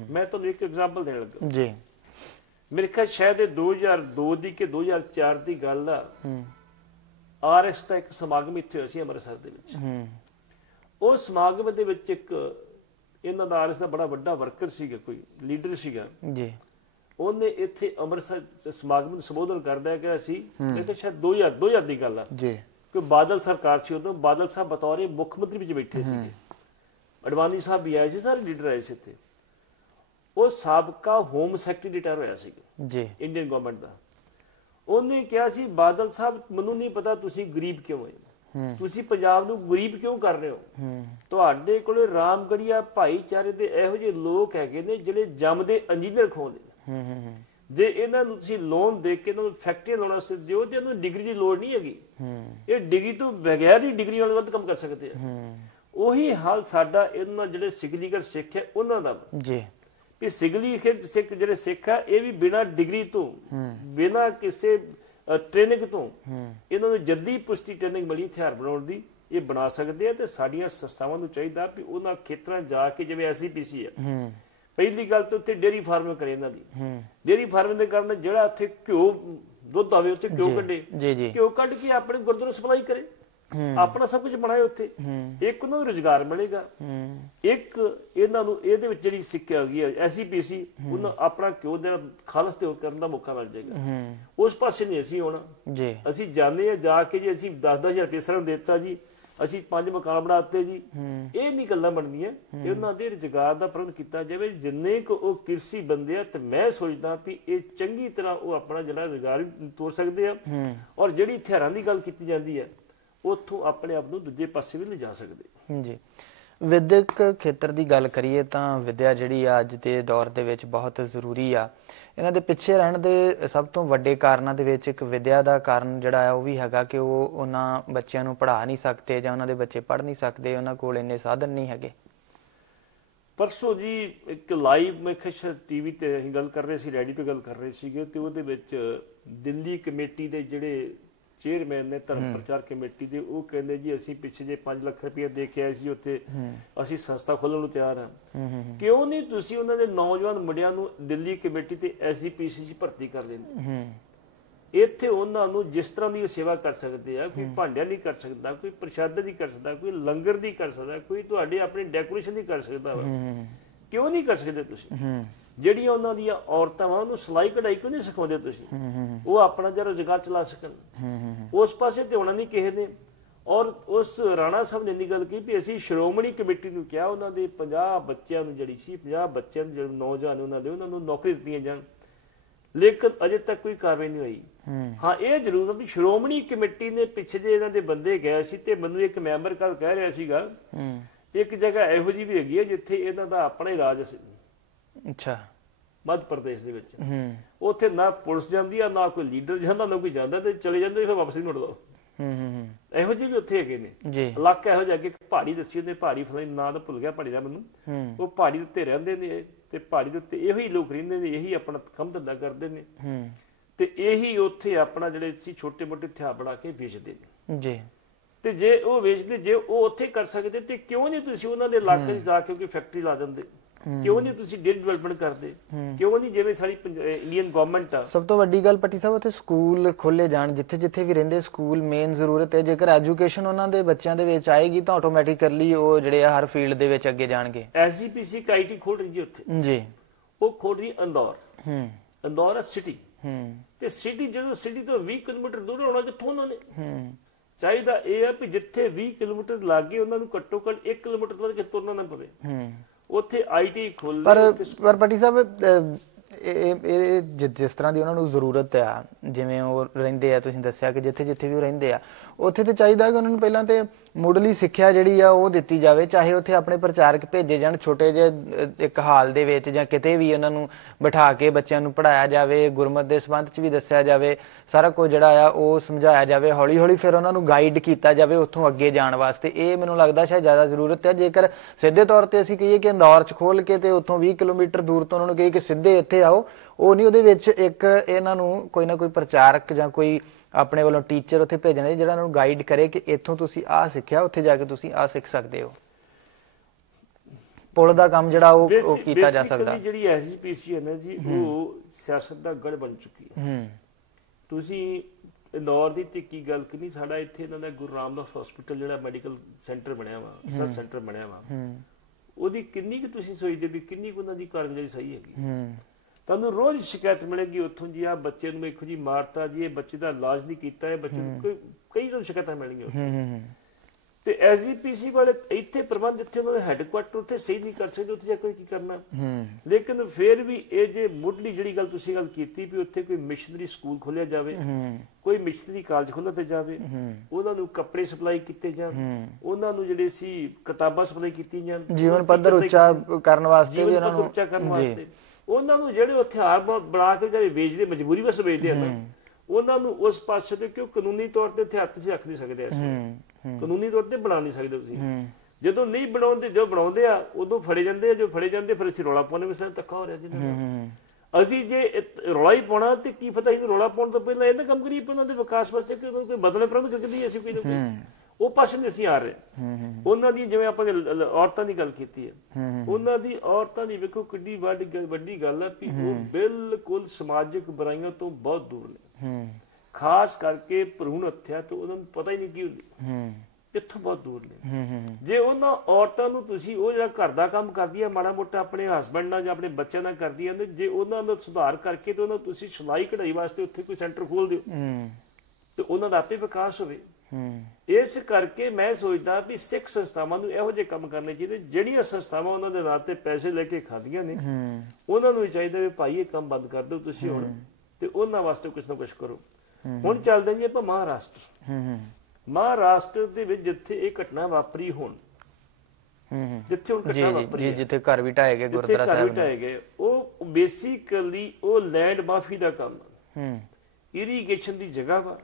ਮੈਂ ਤੁਹਾਨੂੰ ਇੱਕ ਐਗਜ਼ਾਮਪਲ ਦੇਣ ਲੱਗਾ ਜੀ। ਮੇਰੇ ਖਿਆਲ ਸ਼ਾਇਦ 2002 ਦੀ ਕਿ 2004 ਦੀ ਗੱਲ ਆ, RS ਦਾ ਇੱਕ ਸਮਾਗਮ ਇੱਥੇ ਹੋਇਆ ਸੀ ਅੰਮ੍ਰਿਤਸਰ ਦੇ ਵਿੱਚ। ਉਹ ਸਮਾਗਮ ਦੇ ਵਿੱਚ ਇੱਕ ਇਹਨਾਂ ਦਾ RS ਦਾ ਬੜਾ ਵੱਡਾ ਵਰਕਰ ਸੀਗਾ, ਕੋਈ ਲੀਡਰ ਸੀਗਾ ਜੀ। ਉਹਨੇ ਇੱਥੇ ਅੰਮ੍ਰਿਤਸਰ ਸਮਾਗਮ ਨੂੰ ਸੰਬੋਧਨ ਕਰਦਾ ਹੈ ਕਿ ਅਸੀਂ ਸ਼ਾਇਦ 2000 ਦੀ ਗੱਲ ਆ ਜੀ, ਕਿ ਬਾਦਲ ਸਰਕਾਰ ਸੀ ਉਦੋਂ, ਬਾਦਲ ਸਾਹਿਬ ਬਤੌਰ ਮੁੱਖ ਮੰਤਰੀ ਵਿੱਚ ਬੈਠੇ ਸੀਗੇ, ਅਡਵਾਨੀ ਸਾਹਿਬ ਵੀ ਆਏ ਸੀ, ਸਾਰੇ ਲੀਡਰ ਆਏ ਸੀ ਇੱਥੇ। ਉਹ ਸਾਬਕਾ ਹੋਮ ਸੈਕਟਰੀ ਰਿਟਾਇਰ ਹੋਇਆ ਸੀਗਾ ਜੀ ਇੰਡੀਅਨ ਗਵਰਨਮੈਂਟ ਦਾ। ਉਹਨੇ ਕਿਹਾ ਸੀ ਬਾਦਲ ਸਾਹਿਬ ਮੈਨੂੰ ਨਹੀਂ ਪਤਾ ਤੁਸੀਂ ਗਰੀਬ ਕਿਉਂ ਹੋਏ, ਤੁਸੀਂ ਪੰਜਾਬ ਨੂੰ ਗਰੀਬ ਕਿਉਂ ਕਰ ਰਹੇ ਹੋ, ਤੁਹਾਡੇ ਕੋਲੇ ਰਾਮਗੜੀਆ ਭਾਈਚਾਰੇ ਦੇ ਇਹੋ ਜਿਹੇ ਲੋਕ ਹੈਗੇ ਨੇ ਜਿਹੜੇ ਜੰਮਦੇ ਇੰਜੀਨੀਅਰ ਖੋਲਦੇ, ਜੇ ਇਹਨਾਂ ਨੂੰ ਤੁਸੀਂ ਲੋਨ ਦੇ ਕੇ ਇਹਨਾਂ ਨੂੰ ਫੈਕਟਰੀਆਂ ਲਾਉਣ ਵਾਸਤੇ ਦਿਓ ਤੇ ਇਹਨਾਂ ਨੂੰ ਡਿਗਰੀ ਦੀ ਲੋੜ ਨਹੀਂ ਹੈਗੀ, ਇਹ ਡਿਗਰੀ ਤੋਂ ਬਗੈਰ ਹੀ ਡਿਗਰੀ ਵਾਲੇ ਵੱਧ ਕੰਮ ਕਰ ਸਕਦੇ ਆ। ਉਹੀ ਹਾਲ ਸਾਡਾ ਇਹਨਾਂ ਜਿਹੜੇ ਸਿਗਲੀਗਰ ਸਿੱਖ ਹੈ ਉਹਨਾਂ ਦਾ ਜੀ, ਵੀ ਸਿਗਲੀ ਸਿੱਖ ਜਿਹੜੇ ਸਿੱਖ ਆ ਇਹ ਵੀ ਬਿਨਾਂ ਡਿਗਰੀ ਤੋਂ, ਬਿਨਾਂ ਕਿਸੇ ਟ੍ਰੇਨਿੰਗ ਤੋਂ, ਇਹਨਾਂ ਨੂੰ ਜੱਦੀ ਪੁਸ਼ਟੀ ਟ੍ਰੇਨਿੰਗ ਮਿਲੀ ਹਥਿਆਰ ਬਣਾਉਣ ਦੀ, ਇਹ ਬਣਾ ਸਕਦੇ ਆ। ਤੇ ਸਾਡੀਆਂ ਸੰਸਥਾਵਾਂ ਨੂੰ ਚਾਹੀਦਾ ਵੀ ਉਹਨਾਂ ਖੇਤਰਾਂ ਜਾ ਕੇ, ਜਿਵੇਂ SCPC ਆ, ਪਹਿਲੀ ਗੱਲ ਤਾਂ ਉੱਥੇ ਡੇਅਰੀ ਫਾਰਮਿੰਗ ਕਰੇ, ਇਹਨਾਂ ਦੀ ਡੇਅਰੀ ਫਾਰਮਿੰਗ ਦੇ ਕਾਰਨ ਜਿਹੜਾ ਉੱਥੇ ਘਿਓ ਦੁੱਧ ਆਵੇ ਉੱਥੇ ਘਿਓ ਕੱਢੇ, ਘਿਓ ਕੱਢ ਕੇ ਆਪਣੇ ਗੁਰਦੁਆਰੇ ਸਪਲਾਈ ਕਰੇ, ਆਪਣਾ ਸਭ ਕੁਝ ਬਣਾਏ ਉੱਥੇ, ਇੱਕ ਉਹਨਾਂ ਨੂੰ ਰੁਜ਼ਗਾਰ ਮਿਲੇਗਾ, ਇੱਕ ਇਹਨਾਂ ਨੂੰ ਇਹਦੇ ਵਿੱਚ ਜਿਹੜੀ ਸਿੱਖਿਆ ਹੈਗੀ ਹੈ SCPC, ਉਹਨਾਂ ਆਪਣਾ ਘਿਓ ਦੇ ਖਾਲਸ ਤੇ ਕਰਨ ਦਾ ਮੌਕਾ ਮਿਲ ਜਾਏਗਾ। ਉਸ ਪਾਸੇ ਨਹੀਂ ਅਸੀਂ ਹੋਣਾ, ਅਸੀਂ ਜਾਣੇ ਆ ਜਾ ਕੇ ਜੀ ਅਸੀਂ 10,000 ਰੁਪਏ ਸਰ ਨੂੰ ਦਿੱਤਾ ਜੀ, ਅਸੀਂ 5 ਮਕਾਨ ਬਣਾਤੇ ਜੀ, ਇਹ ਨਹੀਂ ਗੱਲਾਂ ਬਣਦੀਆਂ। ਇਹਨਾਂ ਦੇ ਰੁਜ਼ਗਾਰ ਦਾ ਪ੍ਰਬੰਧ ਕੀਤਾ ਜਾਵੇ, ਜਿੰਨੇ ਕੁ ਉਹ ਕਿਰਸੀ ਬੰਦੇ ਆ, ਤੇ ਮੈਂ ਸੋਚਦਾ ਵੀ ਇਹ ਚੰਗੀ ਤਰ੍ਹਾਂ ਉਹ ਆਪਣਾ ਜਿਹੜਾ ਰੁਜ਼ਗਾਰ ਤੋਰ ਸਕਦੇ ਆ, ਔਰ ਜਿਹੜੀ ਹਥਿਆਰਾਂ ਦੀ ਗੱਲ ਕੀਤੀ ਜਾਂਦੀ ਹੈ ਉੱਥੋਂ ਆਪਣੇ ਆਪ ਨੂੰ ਦੂਜੇ ਪਾਸੇ ਵੀ ਲਿਜਾ ਸਕਦੇ ਜੀ। ਵਿਦਿਅਕ ਖੇਤਰ ਦੀ ਗੱਲ ਕਰੀਏ ਤਾਂ ਵਿਦਿਆ ਜਿਹੜੀ ਆ ਅੱਜ ਦੇ ਦੌਰ ਦੇ ਵਿੱਚ ਬਹੁਤ ਜ਼ਰੂਰੀ ਆ। ਇਹਨਾਂ ਦੇ ਪਿੱਛੇ ਰਹਿਣ ਦੇ ਸਭ ਤੋਂ ਵੱਡੇ ਕਾਰਨਾਂ ਦੇ ਵਿੱਚ ਇੱਕ ਵਿਦਿਆ ਦਾ ਕਾਰਨ ਜਿਹੜਾ ਆ ਉਹ ਵੀ ਹੈਗਾ ਕਿ ਉਹ ਉਹਨਾਂ ਬੱਚਿਆਂ ਨੂੰ ਪੜ੍ਹਾ ਨਹੀਂ ਸਕਦੇ, ਜਾਂ ਉਹਨਾਂ ਦੇ ਬੱਚੇ ਪੜ੍ਹ ਨਹੀਂ ਸਕਦੇ, ਉਹਨਾਂ ਕੋਲ ਇੰਨੇ ਸਾਧਨ ਨਹੀਂ ਹੈਗੇ। ਪਰਸੋਂ ਜੀ ਇੱਕ ਲਾਈਵ ਮੈਂ TV ਤੇ ਅਸੀਂ ਗੱਲ ਕਰ ਰਹੇ ਸੀ, ਰੇਡੀਓ ਤੇ ਗੱਲ ਕਰ ਰਹੇ ਸੀਗੇ, ਤੇ ਉਹਦੇ ਵਿੱਚ ਦਿੱਲੀ ਕਮੇਟੀ ਦੇ ਜਿਹੜੇ ਚੇਅਰਮੈਨ ਨੇ ਧਰਮ ਪ੍ਰਚਾਰ ਕਮੇਟੀ ਦੇ, ਉਹ ਕਹਿੰਦੇ ਜੀ ਅਸੀਂ ਪਿੱਛੇ ਜੇ 5 ਲੱਖ ਰੁਪਏ ਦੇ ਕੇ ਆਏ ਸੀ ਉੱਥੇ, ਅਸੀਂ ਸੰਸਥਾ ਖੋਲਣ ਨੂੰ ਤਿਆਰ ਹਾਂ, ਕਿਉਂ ਨਹੀਂ ਤੁਸੀਂ ਉਹਨਾਂ ਦੇ ਨੌਜਵਾਨ ਮੁੰਡਿਆਂ ਨੂੰ ਦਿੱਲੀ ਕਮੇਟੀ ਤੇ SCPC 'ਚ ਭਰਤੀ ਕਰ ਲੈਂਦੇ, ਇੱਥੇ ਉਹਨਾਂ ਨੂੰ ਜਿਸ ਤਰ੍ਹਾਂ ਦੀ ਸੇਵਾ ਕਰ ਸਕਦੇ ਆ, ਕੋਈ ਭਾਂਡਿਆਂ ਦੀ ਕਰ ਸਕਦਾ, ਕੋਈ ਪ੍ਰਸ਼ਾਦੇ ਦੀ ਕਰ ਸਕਦਾ, ਕੋਈ ਲੰਗਰ ਦੀ ਕਰ ਸਕਦਾ, ਕੋਈ ਤੁਹਾਡੇ ਆਪਣੀ ਡੈਕੋਰੇਸ਼ਨ ਦੀ ਕਰ ਸਕਦਾ ਵਾ, ਕਿਉਂ ਨਹੀਂ ਕਰ ਸਕਦੇ ਤੁਸੀਂ? ਜਿਹੜੀਆਂ ਉਹਨਾਂ ਦੀਆਂ ਔਰਤਾਂ ਵਾ ਉਹਨੂੰ ਸਿਲਾਈ ਕਢਾਈ ਕਿਉਂ ਨਹੀਂ ਸਿਖਾਉਂਦੇ ਤੁਸੀਂ, ਉਹ ਆਪਣਾ ਜਿਹੜਾ ਰੁਜ਼ਗਾਰ ਚਲਾ ਸਕਣ? ਉਸ ਪਾਸੇ ਤੇ ਹੋਣਾ ਨਹੀਂ ਕਿਸੇ ਨੇ। ਔਰ ਉਸ ਰਾਣਾ ਸਾਹਿਬ ਨੇ ਇੰਨੀ ਗੱਲ ਕੀਤੀ ਵੀ ਅਸੀਂ ਸ਼੍ਰੋਮਣੀ ਕਮੇਟੀ ਨੂੰ ਕਿਹਾ ਉਹਨਾਂ ਦੇ 50 ਬੱਚਿਆਂ ਨੂੰ, ਜਿਹੜੀ ਸੀ 50 ਬੱਚਿਆਂ ਨੂੰ, ਜਿਹੜੇ ਨੌਜਵਾਨ ਉਹਨਾਂ ਨੂੰ ਨੌਕਰੀ ਦਿੱਤੀਆਂ ਜਾਣ, ਲੇਕਿਨ ਅਜੇ ਤੱਕ ਕੋਈ ਕਾਰਵਾਈ ਨਹੀਂ ਹੋਈ। ਹਾਂ, ਇਹ ਜ਼ਰੂਰ ਵੀ ਸ਼੍ਰੋਮਣੀ ਕਮੇਟੀ ਨੇ ਪਿੱਛੇ ਜੇ ਇਹਨਾਂ ਦੇ ਬੰਦੇ ਗਏ ਸੀ, ਤੇ ਮੈਨੂੰ ਇੱਕ ਮੈਂਬਰ ਕੱਲ ਕਹਿ ਰਿਹਾ ਸੀਗਾ ਇੱਕ ਜਗ੍ਹਾ ਇਹੋ ਜਿਹੀ ਵੀ ਹੈਗੀ ਹੈ ਜਿੱਥੇ ਇਹਨਾਂ ਦਾ ਆਪਣਾ ਹੀ ਰਾਜ ਸੀ, ਅੱਛਾ, ਮੱਧ ਪ੍ਰਦੇਸ਼ ਦੇ ਵਿੱਚ, ਉੱਥੇ ਨਾ ਪੁਲਿਸ ਜਾਂਦੀ ਆ, ਨਾ ਕੋਈ ਲੀਡਰ ਜਾਂਦਾ, ਨਾ ਕੋਈ ਜਾਂਦਾ, ਤੇ ਚਲੇ ਜਾਂਦੇ ਫਿਰ ਵਾਪਸ ਨਹੀਂ ਮੁੜਦਾ। ਇਹੋ ਜਿਹੇ ਵੀ ਉੱਥੇ ਹੈਗੇ ਨੇ ਇਲਾਕਾ, ਇਹੋ ਜਿਹਾ ਅੱਗੇ ਪਹਾੜੀ ਦੱਸੀ ਉਹਨੇ, ਪਹਾੜੀ ਫਲਾਈ ਨਾਂ ਤਾਂ ਭੁੱਲ ਗਿਆ ਪਹਾੜੀ ਦਾ ਮੈਨੂੰ, ਉਹ ਪਹਾੜੀ ਦੇ ਉੱਤੇ ਰਹਿੰਦੇ ਨੇ, ਤੇ ਪਹਾੜੀ ਦੇ ਉੱਤੇ ਇਹੋ ਹੀ ਲੋਕ ਰਹਿੰਦੇ ਨੇ, ਇਹੀ ਆਪਣਾ ਕੰਮ ਧੰਦਾ ਕਰਦੇ ਨੇ, ਤੇ ਇਹੀ ਉੱਥੇ ਆਪਣਾ ਜਿਹੜੇ ਸੀ ਛੋਟੇ ਮੋਟੇ ਹਥਿਆਰ ਬਣਾ ਕੇ ਵੇਚਦੇ ਨੇ ਜੀ। ਤੇ ਜੇ ਉਹ ਵੇਚਦੇ, ਜੇ ਉਹ ਉੱਥੇ ਕਰ ਸਕਦੇ, ਤੇ ਕਿਉਂ ਨਹੀਂ ਤੁਸੀਂ ਉਹਨਾਂ ਦੇ ਇਲਾਕੇ 'ਚ ਜਾ ਕੇ ਕੋਈ ਫੈਕਟਰੀ ਲਾ ਦਿੰਦੇ? ਕਿਉਂ ਨਹੀਂ ਤੁਸੀਂ ਡੇਅਰੀ ਡਿਵੈਲਪਮੈਂਟ ਕਰਦੇ? ਕਿਉਂ ਨਹੀਂ ਜਿਵੇਂ ਸਾਡੀ ਇੰਡੀਅਨ ਗਵਰਨਮੈਂਟ ਆ? ਸਭ ਤੋਂ ਵੱਡੀ ਗੱਲ ਪੱਟੀ ਸਾਹਿਬ, ਉੱਥੇ ਸਕੂਲ ਖੋਲੇ ਜਾਣ, ਜਿੱਥੇ ਜਿੱਥੇ ਵੀ ਰਹਿੰਦੇ ਸਕੂਲ ਮੇਨ ਜ਼ਰੂਰਤ ਹੈ। ਜੇਕਰ ਐਜੂਕੇਸ਼ਨ ਉਹਨਾਂ ਦੇ ਬੱਚਿਆਂ ਦੇ ਵਿੱਚ ਆਏਗੀ ਤਾਂ ਆਟੋਮੈਟਿਕਲੀ ਉਹ ਜਿਹੜੇ ਆ ਹਰ ਫੀਲਡ ਦੇ ਵਿੱਚ ਅੱਗੇ ਜਾਣਗੇ। SCPC IT ਖੋਲ ਰਹੀ ਜੀ ਉੱਥੇ ਜੀ, ਉਹ ਖੋਲ ਰਹੀ ਇੰਦੌਰ, ਇੰਦੌਰ ਆ ਸਿਟੀ, ਤੇ ਸਿਟੀ ਜਦੋਂ ਸਿਟੀ ਤੋਂ 20 ਕਿਲੋਮੀਟਰ ਦੂਰ ਹੋਣਾ, ਕਿੱਥੋਂ ਉਹਨਾਂ ਨੇ ਚਾਹੀਦਾ ਇਹ ਆ ਵੀ ਜਿੱਥੇ 20 ਕਿਲੋਮੀਟਰ ਲੱਗੇ ਉਹਨਾਂ ਨੂੰ ਘੱਟੋ ਘੱਟ 1 ਕਿਲੋਮੀਟਰ ਤੋਂ ਵੱਧ ਤੁਰਨਾ ਨਾ ਪਵੇ, ਉੱਥੇ IT ਖੋਲ। ਪਰ ਪੱਟੀ ਸਾਹਿਬ, ਇਹ ਜਿਸ ਤਰ੍ਹਾਂ ਦੀ ਉਹਨਾਂ ਨੂੰ ਜ਼ਰੂਰਤ ਆ, ਜਿਵੇਂ ਉਹ ਰਹਿੰਦੇ ਆ, ਤੁਸੀਂ ਦੱਸਿਆ ਕਿ ਜਿੱਥੇ ਜਿੱਥੇ ਵੀ ਉਹ ਰਹਿੰਦੇ ਆ, ਉੱਥੇ ਤੇ ਚਾਹੀਦਾ ਕਿ ਉਹਨਾਂ ਨੂੰ ਪਹਿਲਾਂ ਤੇ ਮੁੱਢਲੀ ਸਿੱਖਿਆ ਜਿਹੜੀ ਆ ਉਹ ਦਿੱਤੀ ਜਾਵੇ, ਚਾਹੇ ਉੱਥੇ ਆਪਣੇ ਪ੍ਰਚਾਰਕ ਭੇਜੇ ਜਾਣ ਛੋਟੇ ਜਿਹੇ ਇੱਕ ਹਾਲ ਦੇ ਵਿੱਚ, ਜਾਂ ਕਿਤੇ ਵੀ ਉਹਨਾਂ ਨੂੰ ਬਿਠਾ ਕੇ ਬੱਚਿਆਂ ਨੂੰ ਪੜ੍ਹਾਇਆ ਜਾਵੇ, ਗੁਰਮਤ ਦੇ ਸੰਬੰਧ 'ਚ ਵੀ ਦੱਸਿਆ ਜਾਵੇ, ਸਾਰਾ ਕੁਝ ਜਿਹੜਾ ਆ ਉਹ ਸਮਝਾਇਆ ਜਾਵੇ, ਹੌਲੀ ਹੌਲੀ ਫਿਰ ਉਹਨਾਂ ਨੂੰ ਗਾਈਡ ਕੀਤਾ ਜਾਵੇ ਉੱਥੋਂ ਅੱਗੇ ਜਾਣ ਵਾਸਤੇ। ਇਹ ਮੈਨੂੰ ਲੱਗਦਾ ਸ਼ਾਇਦ ਜ਼ਿਆਦਾ ਜ਼ਰੂਰਤ ਹੈ। ਜੇਕਰ ਸਿੱਧੇ ਤੌਰ ਤੇ ਅਸੀਂ ਕਹੀਏ ਕਿ ਇੰਦੌਰ 'ਚ ਖੋਲ ਕੇ ਤੇ ਉੱਥੋਂ 20 ਕਿਲੋਮੀਟਰ ਦੂਰ ਤੋਂ ਉਹਨਾਂ ਨੂੰ ਕਹੀਏ ਕਿ ਸਿੱਧੇ ਇੱਥੇ ਆਓ, ਉਹ ਨਹੀਂ, ਉਹਦੇ ਵਿੱਚ ਇੱਕ ਇਹਨਾਂ ਨੂੰ ਕੋਈ ਨਾ ਕੋਈ ਪ੍ਰਚਾਰਕ ਜਾਂ ਕੋਈ ਆਪਣੇ ਵੱਲੋਂ ਟੀਚਰ ਉੱਥੇ ਭੇਜਣਾ ਜਿਹੜਾ ਉਹਨਾਂ ਨੂੰ ਗਾਈਡ ਕਰੇ ਕਿ ਇੱਥੋਂ ਤੁਸੀਂ ਆਹ ਸਿੱਖਿਆ, ਉੱਥੇ ਜਾ ਕੇ ਤੁਸੀਂ ਆਹ ਸਿੱਖ ਸਕਦੇ ਹੋ। ਪੁਲ ਦਾ ਕੰਮ ਜਿਹੜਾ ਉਹ ਕੀਤਾ ਜਾ ਸਕਦਾ। ਜਿਹੜੀ ਐਸਜੀਪੀਸੀ ਹੈ ਨਾ ਜੀ, ਉਹ ਸਿਆਸਤ ਦਾ ਗੜ ਬਣ ਚੁੱਕੀ ਹੈ। ਤੁਸੀਂ ਇੰਦੌਰ ਦੀ ਤੇ ਕੀ ਗੱਲ ਕਰੀ, ਸਾਡਾ ਇੱਥੇ ਇਹਨਾਂ ਦਾ ਗੁਰੂ ਰਾਮਦਾਸ ਹਸਪੀਟਲ ਜਿਹੜਾ ਮੈਡੀਕਲ ਸੈਂਟਰ ਬਣਿਆ ਵਾ, ਰਿਸਰਚ ਸੈਂਟਰ ਬਣਿਆ ਵਾ, ਉਹਦੀ ਕਿੰਨੀ ਕੁ ਤੁਸੀਂ ਸੋਚਦੇ ਵੀ ਕਿੰਨੀ ਕੁ ਉਹਨਾਂ ਦੀ ਕਾਰਗੁਜ਼ਾਰੀ ਸਹੀ ਹੈਗੀ। ਤੁਹਾਨੂੰ ਰੋਜ਼ ਸ਼ਿਕਾਇਤ ਮਿਲੇਗੀ ਉੱਥੋਂ ਜੀ, ਆ ਬੱਚੇ ਨੂੰ ਵੇਖੋ ਜੀ ਮਾਰਤਾ ਜੀ, ਇਹ ਬੱਚੇ ਦਾ ਇਲਾਜ ਨਹੀਂ ਕੀਤਾ, ਇਹ ਬੱਚੇ ਨੂੰ ਕਈ ਤੁਹਾਨੂੰ ਸ਼ਿਕਾਇਤਾਂ ਮਿਲਣਗੀਆਂ। ਤੇ ਐਸਜੀਪੀਸੀ ਵਾਲੇ ਇੱਥੇ ਪ੍ਰਬੰਧ, ਇੱਥੇ ਉਹਨਾਂ ਦਾ ਹੈੱਡਕੁਆਟਰ ਉੱਥੇ ਸਹੀ ਨਹੀਂ ਕਰ ਸਕਦੇ, ਉੱਥੇ ਜਾ ਕੇ ਕੀ ਕਰਨਾ। ਲੇਕਿਨ ਫਿਰ ਵੀ ਇਹ ਜੇ ਮੁੱਢਲੀ ਜਿਹੜੀ ਗੱਲ ਤੁਸੀਂ ਗੱਲ ਕੀਤੀ ਵੀ ਉੱਥੇ ਕੋਈ ਮਿਸ਼ਨਰੀ ਸਕੂਲ ਖੋਲਿਆ ਜਾਵੇ, ਕੋਈ ਮਿਸ਼ਨਰੀ ਕਾਲਜ ਖੋਲ੍ਹਿਆ ਤੇ ਜਾਵੇ, ਉਹਨਾਂ ਨੂੰ ਕੱਪੜੇ ਸਪਲਾਈ ਕੀਤੇ ਜਾਣ, ਉਹਨਾਂ ਨੂੰ ਜਿਹੜੇ ਸੀ ਕਿਤਾਬਾਂ ਸਪਲਾਈ ਕੀਤੀਆਂ ਜਾਣ, ਜੀਵਨ ਪੱਧਰ ਉੱਚਾ ਕਰਨ ਵਾਸਤੇ ਵੀ ਉਹਨਾਂ ਨੂੰ ਉੱਚਾ ਕਰਨ ਵਾਸਤੇ, ਉਹਨਾਂ ਨੂੰ ਜਿਹੜੇ ਹਥਿਆਰ ਬਣਾ ਕੇ ਜਿਹੜੇ ਵੇਚਦੇ, ਮਜਬੂਰੀ ਵਸ ਵੇਚਦੇ ਹਨ, ਉਹਨਾਂ ਨੂੰ ਉਸ ਪਾਸੇ ਤੇ ਕਿਉਂ ਕਾਨੂੰਨੀ ਤੌਰ ਤੇ ਹਥਿਆਰ ਤੁਸੀਂ ਰੱਖ ਨਹੀਂ ਸਕਦੇ, ਕਾਨੂੰਨੀ ਤੌਰ ਤੇ ਬਣਾ ਨਹੀਂ ਸਕਦੇ ਤੁਸੀਂ। ਜਦੋਂ ਨਹੀਂ ਬਣਾਉਂਦੇ, ਜੋ ਬਣਾਉਂਦੇ ਆ ਉਦੋਂ ਫੜੇ ਜਾਂਦੇ ਆ, ਜੋ ਫੜੇ ਜਾਂਦੇ ਫਿਰ ਅਸੀਂ ਰੌਲਾ ਪਾਉਣੇ ਵੀ ਸਾਨੂੰ ਧੱਕਾ ਹੋ ਰਿਹਾ ਜਿਹਨਾਂ। ਅਸੀਂ ਜੇ ਰੌਲਾ ਹੀ ਪਾਉਣਾ ਤੇ ਕੀ ਪਤਾ ਸੀ ਰੌਲਾ ਪਾਉਣ ਤੋਂ ਪਹਿਲਾਂ ਇਹਦਾ ਕੰਮ ਕਰੀਏ, ਉਹਨਾਂ ਦੇ ਵਿਕਾਸ ਵਾਸਤੇ ਕਿ ਉਹਨਾਂ ਨੂੰ ਕੋਈ ਬਦਲੇ ਪ੍ਰਬੰਧ ਕਰਕੇ ਅਸੀਂ ਕੋਈ ਨਾ ਕੋਈ ਉਹ ਪਾਸੇ ਨਹੀਂ ਅਸੀਂ ਆ ਰਹੇ। ਉਹਨਾਂ ਦੀ ਜਿਵੇਂ ਆਪਾਂ ਔਰਤਾਂ ਦੀ ਗੱਲ ਕੀਤੀ ਹੈ, ਉਹਨਾਂ ਦੀ ਔਰਤਾਂ ਦੀ ਵੇਖੋ ਕਿੰਨੀ ਵੱਡੀ ਗੱਲ ਹੈ ਵੀ ਉਹ ਬਿਲਕੁਲ ਸਮਾਜਿਕ ਬੁਰਾਈਆਂ ਤੋਂ ਬਹੁਤ ਦੂਰ ਨੇ, ਖਾਸ ਕਰਕੇ ਭਰੂਣ ਹੱਤਿਆ ਤੋਂ ਉਹਨਾਂ ਨੂੰ ਪਤਾ ਹੀ ਨਹੀਂ ਕੀ ਹੁੰਦੀ, ਇੱਥੋਂ ਬਹੁਤ ਦੂਰ ਨੇ। ਜੇ ਉਹਨਾਂ ਔਰਤਾਂ ਨੂੰ ਤੁਸੀਂ ਉਹ ਜਿਹੜਾ ਘਰ ਦਾ ਕੰਮ ਕਰਦੀਆਂ ਮਾੜਾ ਮੋਟਾ ਆਪਣੇ ਹਸਬੈਂਡ ਨਾਲ ਜਾਂ ਆਪਣੇ ਬੱਚਿਆਂ ਨਾਲ ਕਰਦੀਆਂ ਨੇ, ਜੇ ਉਹਨਾਂ ਦਾ ਸੁਧਾਰ ਕਰਕੇ ਤੇ ਉਹਨਾਂ ਤੁਸੀਂ ਸਿਲਾਈ ਕਢਾਈ ਵਾਸਤੇ ਉੱਥੇ ਕੋਈ ਸੈਂਟਰ ਖੋਲ ਦਿਓ ਤੇ ਉਹਨਾਂ ਦਾ ਆਪੇ ਵਿਕਾਸ ਹੋਵੇ। ਇਸ ਕਰਕੇ ਮੈਂ ਸੋਚਦਾ ਵੀ ਸਿੱਖ ਸੰਸਥਾਵਾਂ ਨੂੰ ਇਹੋ ਜਿਹੇ ਕੰਮ ਕਰਨੇ ਚਾਹੀਦੇ, ਜਿਹੜੀਆਂ ਸੰਸਥਾਵਾਂ ਉਹਨਾਂ ਦੇ ਨਾਂ ਤੇ ਪੈਸੇ ਲੈ ਕੇ ਖਾਂਦੀਆਂ ਨੇ, ਉਹਨਾਂ ਨੂੰ ਵੀ ਚਾਹੀਦਾ ਵੀ ਭਾਈ ਇਹ ਕੰਮ ਬੰਦ ਕਰ ਦਿਓ ਤੁਸੀਂ ਹੁਣ, ਤੇ ਉਹਨਾਂ ਵਾਸਤੇ ਕੁਛ ਨਾ ਕੁਛ ਕਰੋ। ਹੁਣ ਚੱਲਦੇ ਜੀ ਆਪਾਂ ਮਹਾਰਾਸ਼ਟਰ ਦੇ ਵਿੱਚ ਜਿੱਥੇ ਇਹ ਘਟਨਾ ਵਾਪਰੀ ਹੁਣ, ਜਿੱਥੇ ਹੁਣ ਘਟਨਾ ਵਾਪਰੀ, ਜਿੱਥੇ ਘਰ ਵੀ ਢਾਏ ਗਏ, ਗੁਰਦੁਆਰਾ ਸਾਹਿਬ ਢਾਏ ਗਏ, ਉਹ ਬੇਸਿਕਲੀ ਉਹ ਲੈਂਡ ਮਾਫੀ ਦਾ ਕੰਮ ਹੈ, ਇਰੀਗੇਸ਼ਨ ਦੀ ਜਗ੍ਹਾ ਵਾ।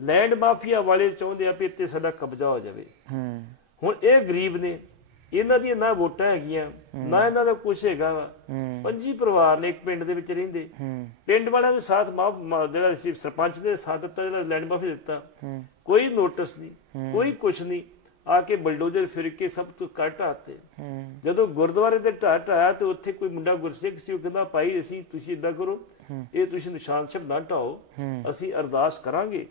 ਲੈਂਡ ਮਾਫੀਆ ਵਾਲੇ ਚਾਹੁੰਦੇ ਆ ਵੀ ਇੱਥੇ ਸਾਡਾ ਕਬਜ਼ਾ ਹੋ ਜਾਵੇ। ਹੁਣ ਇਹ ਗਰੀਬ ਨੇ, ਇਹਨਾਂ ਦੀਆਂ ਨਾ ਵੋਟਾਂ ਹੈਗੀਆਂ ਨਾ ਇਹਨਾਂ ਦਾ ਕੁਛ ਹੈਗਾ ਵਾ, 5 ਪਰਿਵਾਰ ਨੇ ਇੱਕ ਪਿੰਡ ਦੇ ਵਿੱਚ ਰਹਿੰਦੇ, ਪਿੰਡ ਵਾਲਿਆਂ ਦੇ ਸਾਥ ਜਿਹੜਾ ਸਰਪੰਚ ਨੇ ਸਾਥ ਦਿੱਤਾ, ਜਿਹੜਾ ਲੈਂਡ ਮਾਫੀ ਦਿੱਤਾ, ਕੋਈ ਨੋਟਿਸ ਨਹੀਂ, ਕੋਈ ਕੁਛ ਨਹੀਂ, ਆ ਕੇ ਬਲਡੋਜ਼ਰ ਫਿਰ ਕੇ ਸਭ ਤੋਂ ਕਰ ਢਾਤੇ। ਜਦੋਂ ਗੁਰਦੁਆਰੇ ਦੇ ਢਾਇਆ ਤੇ ਉੱਥੇ ਕੋਈ ਮੁੰਡਾ ਗੁਰਸਿੱਖ ਸੀ, ਉਹ ਕਹਿੰਦਾ ਭਾਈ ਅਸੀਂ ਤੁਸੀਂ ਏਦਾਂ ਕਰੋ, ਇਹ ਤੁਸੀਂ ਨਿਸ਼ਾਨ ਸਾਹਿਬ ਨਾ ਢਾਓ, ਅਸੀਂ ਅਰਦਾਸ ਕਰਾਂਗੇ,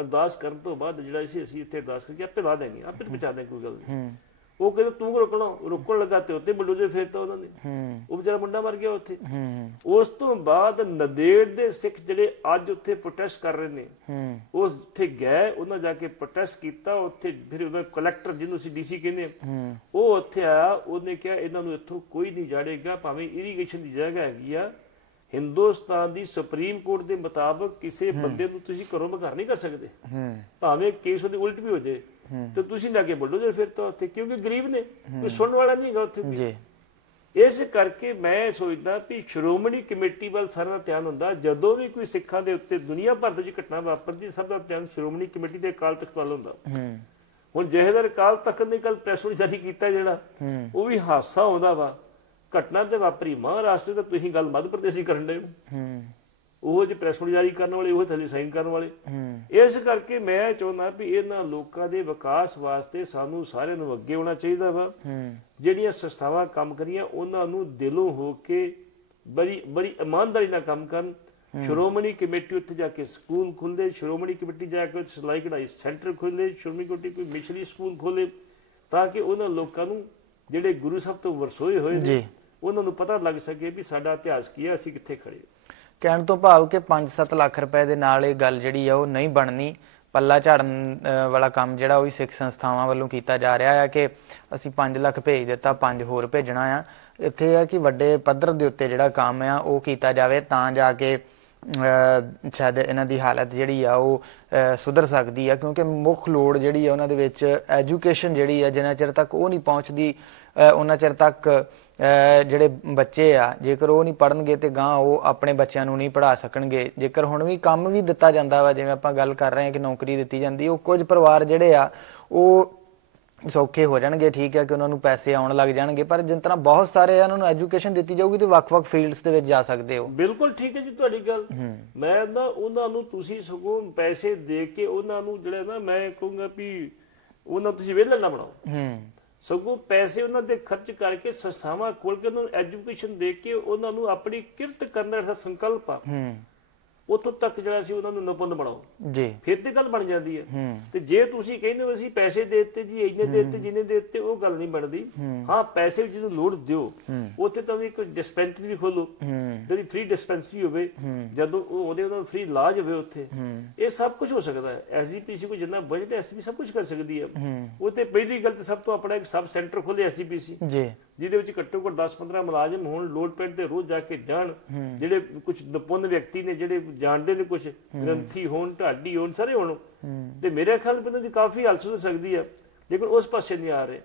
ਅਰਦਾਸ ਕਰਨ ਤੋਂ ਬਾਅਦ ਜਿਹੜਾ ਅਸੀਂ ਇੱਥੇ ਅਰਦਾਸ ਕਰਕੇ ਆਪੇ ਲਾ ਦੇਂਗੇ, ਆਪੇ ਪਹੁੰਚਾ ਦੇਂਗੇ, ਕੋਈ ਗੱਲ ਨਹੀਂ। ਉਹ ਕਹਿੰਦਾ ਤੂੰ ਰੁਕਣ ਲੱਗਾ ਤੇ ਉੱਤੇ ਬਲਡੋਜ਼ਰ ਫੇਰਤਾ ਉਹਨਾਂ ਨੇ, ਉਹ ਵਿਚਾਰਾ ਮੁੰਡਾ ਮਰ ਗਿਆ ਉੱਥੇ। ਉਸ ਤੋਂ ਬਾਅਦ ਨੰਦੇੜ ਦੇ ਸਿੱਖ ਜਿਹੜੇ ਅੱਜ ਉੱਥੇ ਪ੍ਰੋਟੈਸਟ ਕਰ ਰਹੇ ਨੇ, ਉਹ ਉੱਥੇ ਗਏ, ਉਹਨਾਂ ਜਾ ਕੇ ਪ੍ਰੋਟੈਸਟ ਕੀਤਾ ਉੱਥੇ। ਫਿਰ ਉਹਦਾ ਕਲੈਕਟਰ ਜਿਹਨੂੰ ਅਸੀਂ ਡੀਸੀ ਕਹਿੰਦੇ ਆ, ਉਹ ਉੱਥੇ ਆਇਆ, ਉਹਨੇ ਕਿਹਾ ਇਹਨਾਂ ਨੂੰ ਇੱਥੋਂ ਕੋਈ ਨਹੀਂ ਜਾੜੇਗਾ, ਭਾਵੇਂ ਇਰੀਗੇਸ਼ਨ ਦੀ ਜਗ੍ਹਾ ਹੈਗੀ ਆ, ਹਿੰਦੁਸਤਾਨ ਦੀ ਸੁਪਰੀਮ ਕੋਰਟ ਦੇ ਮੁਤਾਬਕ ਕਿਸੇ ਬੰਦੇ ਨੂੰ ਤੁਸੀਂ ਘਰੋਂ ਬਾਹਰ ਨਹੀਂ ਕਰ ਸਕਦੇ, ਭਾਵੇਂ ਕੇਸ ਉਹਦੇ ਉਲਟ ਵੀ ਹੋ ਜਾਏ, ਤੇ ਤੁਸੀਂ ਲੈ ਕੇ ਬਲਡੋਜ਼ਰ ਫਿਰਤਾ ਉੱਥੇ, ਕਿਉਂਕਿ ਗਰੀਬ ਨੇ, ਕੋਈ ਸੁਣਨ ਵਾਲਾ ਨਹੀਂ ਹੈਗਾ ਉੱਥੇ। ਇਸ ਕਰਕੇ ਮੈਂ ਸੋਚਦਾ ਵੀ ਸ਼੍ਰੋਮਣੀ ਕਮੇਟੀ ਵੱਲ ਸਾਰਾ ਦਾ ਧਿਆਨ ਹੁੰਦਾ, ਜਦੋਂ ਵੀ ਕੋਈ ਸਿੱਖਾਂ ਦੇ ਉੱਤੇ ਦੁਨੀਆ ਭਰ ਦੀ ਘਟਨਾ ਵਾਪਰਦੀ, ਸਭ ਦਾ ਧਿਆਨ ਸ਼੍ਰੋਮਣੀ ਕਮੇਟੀ ਦੇ ਅਕਾਲ ਤਖਤ ਵੱਲ ਹੁੰਦਾ। ਹੁਣ ਜਹੇਦਾਰ ਅਕਾਲ ਤਖਤ ਨੇ ਕੱਲ ਪ੍ਰੈਸ ਨੂੰ ਜਾਰੀ ਕੀਤਾ ਜਿਹੜਾ, ਉਹ ਵੀ ਹਾਸਾ ਆਉਂਦਾ ਵਾ। ਘਟਨਾ ਤੇ ਵਾਪਰੀ ਮਹਾਰਾਸ਼ਟਰ ਤੇ ਤੁਸੀਂ ਗੱਲ ਮੱਧ ਪ੍ਰਦੇਸ਼ ਦੀ ਕਰਨ ਦੇ, ਉਹ ਜੇ ਪ੍ਰੈਸ ਨੂੰ ਜਾਰੀ ਕਰਨ ਵਾਲੇ, ਉਹ ਥੱਲੇ ਸਾਈਨ ਕਰਨ ਵਾਲੇ। ਇਸ ਕਰਕੇ ਮੈਂ ਚਾਹੁੰਦਾ ਵੀ ਇਹਨਾਂ ਲੋਕਾਂ ਦੇ ਵਿਕਾਸ ਵਾਸਤੇ ਸਾਨੂੰ ਸਾਰਿਆਂ ਨੂੰ ਅੱਗੇ ਆਉਣਾ ਚਾਹੀਦਾ ਵਾ। ਜਿਹੜੀਆਂ ਸੰਸਥਾਵਾਂ ਕੰਮ ਕਰੀਆਂ ਉਹਨਾਂ ਨੂੰ ਦਿਲੋਂ ਹੋ ਕੇ ਬੜੀ ਇਮਾਨਦਾਰੀ ਨਾਲ ਕੰਮ ਕਰਨ। ਸ਼੍ਰੋਮਣੀ ਕਮੇਟੀ ਉੱਥੇ ਜਾ ਕੇ ਸਕੂਲ ਖੋਲੇ, ਸ਼੍ਰੋਮਣੀ ਕਮੇਟੀ ਜਾ ਕੇ ਸਿਲਾਈ ਕਢਾਈ ਸੈਂਟਰ ਖੋਲੇ, ਸ਼੍ਰੋਮਣੀ ਕਮੇਟੀ ਕੋਈ ਮਿਸ਼ਨਰੀ ਸਕੂਲ ਖੋਲੇ, ਤਾਂ ਕਿ ਉਹਨਾਂ ਲੋਕਾਂ ਨੂੰ ਜਿਹੜੇ ਗੁਰੂ ਸਾਹਿਬ ਤੋਂ ਵਰਸੋਏ ਹੋਏ ਨੇ, ਉਹਨਾਂ ਨੂੰ ਪਤਾ ਲੱਗ ਸਕੇ ਵੀ ਸਾਡਾ ਇਤਿਹਾਸ ਕੀ ਹੈ, ਅਸੀਂ ਕਿੱਥੇ ਖੜੇ। ਕਹਿਣ ਤੋਂ ਭਾਵ ਕਿ 5-7 ਲੱਖ ਰੁਪਏ ਦੇ ਨਾਲ ਇਹ ਗੱਲ ਜਿਹੜੀ ਆ ਉਹ ਨਹੀਂ ਬਣਨੀ। ਪੱਲਾ ਝਾੜਨ ਵਾਲਾ ਕੰਮ ਜਿਹੜਾ ਉਹ ਵੀ ਸਿੱਖ ਸੰਸਥਾਵਾਂ ਵੱਲੋਂ ਕੀਤਾ ਜਾ ਰਿਹਾ ਹੈ ਕਿ ਅਸੀਂ 5 ਲੱਖ ਭੇਜ ਦਿੱਤਾ, 5 ਹੋਰ ਭੇਜਣਾ ਆ। ਇੱਥੇ ਆ ਕਿ ਵੱਡੇ ਪੱਧਰ ਦੇ ਉੱਤੇ ਜਿਹੜਾ ਕੰਮ ਆ ਉਹ ਕੀਤਾ ਜਾਵੇ, ਤਾਂ ਜਾ ਕੇ ਸ਼ਾਇਦ ਇਹਨਾਂ ਦੀ ਹਾਲਤ ਜਿਹੜੀ ਆ ਉਹ ਸੁਧਰ ਸਕਦੀ ਆ। ਕਿਉਂਕਿ ਮੁੱਖ ਲੋੜ ਜਿਹੜੀ ਆ ਉਹਨਾਂ ਦੇ ਵਿੱਚ ਐਜੂਕੇਸ਼ਨ ਜਿਹੜੀ ਆ, ਜਿੰਨਾ ਚਿਰ ਤੱਕ ਉਹ ਨਹੀਂ ਪਹੁੰਚਦੀ ਉਹਨਾਂ ਚਿਰ ਤੱਕ ਜਿਹੜੇ ਬੱਚੇ ਆ, ਜੇਕਰ ਉਹ ਨਹੀਂ ਪੜ੍ਹਨਗੇ ਤੇ ਗਾਂ ਉਹ ਆਪਣੇ ਬੱਚਿਆਂ ਨੂੰ ਨਹੀਂ ਪੜ੍ਹਾ ਸਕਣਗੇ। ਜੇਕਰ ਹੁਣ ਵੀ ਕੰਮ ਵੀ ਦਿੱਤਾ ਜਾਂਦਾ ਵਾ, ਜਿਵੇਂ ਆਪਾਂ ਗੱਲ ਕਰ ਰਹੇ ਹਾਂ ਕਿ ਨੌਕਰੀ ਦਿੱਤੀ ਜਾਂਦੀ, ਉਹ ਕੁਝ ਪਰਿਵਾਰ ਜਿਹੜੇ ਆ ਉਹ ਸੌਖੇ ਹੋ ਜਾਣਗੇ, ਠੀਕ ਹੈ ਕਿ ਉਹਨਾਂ ਨੂੰ ਪੈਸੇ ਆਉਣ ਲੱਗ ਜਾਣਗੇ, ਪਰ ਜਿਸ ਤਰ੍ਹਾਂ ਬਹੁਤ ਸਾਰੇ ਆ ਉਹਨਾਂ ਨੂੰ ਐਜੂਕੇਸ਼ਨ ਦਿੱਤੀ ਜਾਊਗੀ ਤੇ ਵੱਖ-ਵੱਖ ਫੀਲਡਸ ਦੇ ਵਿੱਚ ਜਾ ਸਕਦੇ ਹੋ। ਬਿਲਕੁਲ ਠੀਕ ਹੈ ਜੀ ਤੁਹਾਡੀ ਗੱਲ। ਮੈਂ ਨਾ ਉਹਨਾਂ ਨੂੰ ਤੁਸੀਂ ਸਗੋਂ ਪੈਸੇ ਦੇ ਕੇ ਉਹਨਾਂ ਨੂੰ ਜਿਹੜਾ ਨਾ ਮੈਂ ਕਹੂੰਗਾ ਵੀ ਉਹਨਾਂ ਤੁਸੀਂ ਵਿਹਲਾ ਨਾ ਬਣਾਓ, ਸਗੋਂ ਪੈਸੇ ਉਹਨਾਂ ਦੇ ਖਰਚ ਕਰਕੇ ਸੰਸਥਾਵਾਂ ਖੋਲ ਕੇ ਉਹਨਾਂ ਨੂੰ ਐਜੂਕੇਸ਼ਨ ਦੇ ਕੇ ਉਹਨਾਂ ਨੂੰ ਆਪਣੀ ਕਿਰਤ ਕਰਨ ਦਾ ਸੰਕਲਪ ਆ ਉੱਥੋਂ ਤੱਕ ਜਿਹੜਾ ਸੀ ਉਹਨਾਂ ਨੂੰ ਨਿਪੁੰਨ ਬਣਾਓ ਜੀ, ਫਿਰ ਤੇ ਗੱਲ ਬਣ ਜਾਂਦੀ ਹੈ। ਤੇ ਜੇ ਤੁਸੀਂ ਕਹਿੰਦੇ ਹੋ ਅਸੀਂ ਪੈਸੇ ਦੇ ਦਿੱਤੇ ਜੀ, ਇੰਨੇ ਦੇ ਦਿੱਤੇ ਜਿੰਨੇ ਦੇ ਦਿੱਤੇ, ਉਹ ਗੱਲ ਨਹੀਂ ਬਣਦੀ। ਹਾਂ, ਪੈਸੇ ਵੀ ਜਦੋਂ ਲੋੜ ਦਿਓ ਉੱਥੇ ਤਾਂ ਵੀ ਇੱਕ ਡਿਸਪੈਂਸਰੀ ਵੀ ਖੋਲੋ ਜਿਹੜੀ ਫ੍ਰੀ ਡਿਸਪੈਂਸਰੀ ਹੋਵੇ, ਜਦੋਂ ਉਹਦੇ ਉਹਨਾਂ ਨੂੰ ਫ੍ਰੀ ਇਲਾਜ ਹੋਵੇ ਉੱਥੇ, ਇਹ ਸਭ ਕੁਝ ਹੋ ਸਕਦਾ ਹੈ। ਐਸਜੀਪੀਸੀ ਕੋਈ ਜਿੰਨਾ ਬਜਟ ਹੈ ਐਸਜੀਪੀਸੀ ਸਭ ਕੁਝ ਕਰ ਸਕਦੀ ਹੈ। ਉਹ ਤੇ ਪਹਿਲੀ ਗੱਲ ਤੇ ਸਭ ਤੋਂ ਆਪਣਾ ਇੱਕ ਸਬ ਸੈਂਟਰ ਖੋਲੇ ਐਸਜੀਪੀਸੀ ਜੀ, ਜਿਹਦੇ ਵਿੱਚ ਘੱਟੋ ਘੱਟ 10-15 ਮੁਲਾਜ਼ਮ ਹੋਣ, ਲੋਡ ਪੈਡ ਤੇ ਰੋਜ਼ ਜਾ ਕੇ ਜਾਣ, ਜਿਹੜੇ ਕੁਝ ਨਿਪੁੰਨ ਵਿਅਕਤੀ ਨੇ, ਜਿਹੜੇ ਜਾਣਦੇ ਨੇ, ਕੁਝ ਗ੍ਰੰਥੀ ਹੋਣ, ਢਾਡੀ ਹੋਣ, ਸਾਰੇ ਹੋਣ, ਤੇ ਮੇਰੇ ਖਿਆਲ ਪਿੰਡ ਦੀ ਕਾਫੀ ਹੱਲ ਸੁਧ ਸਕਦੀ ਹੈ, ਲੇਕਿਨ ਉਸ ਪਾਸੇ ਨਹੀਂ ਆ ਰਹੇ।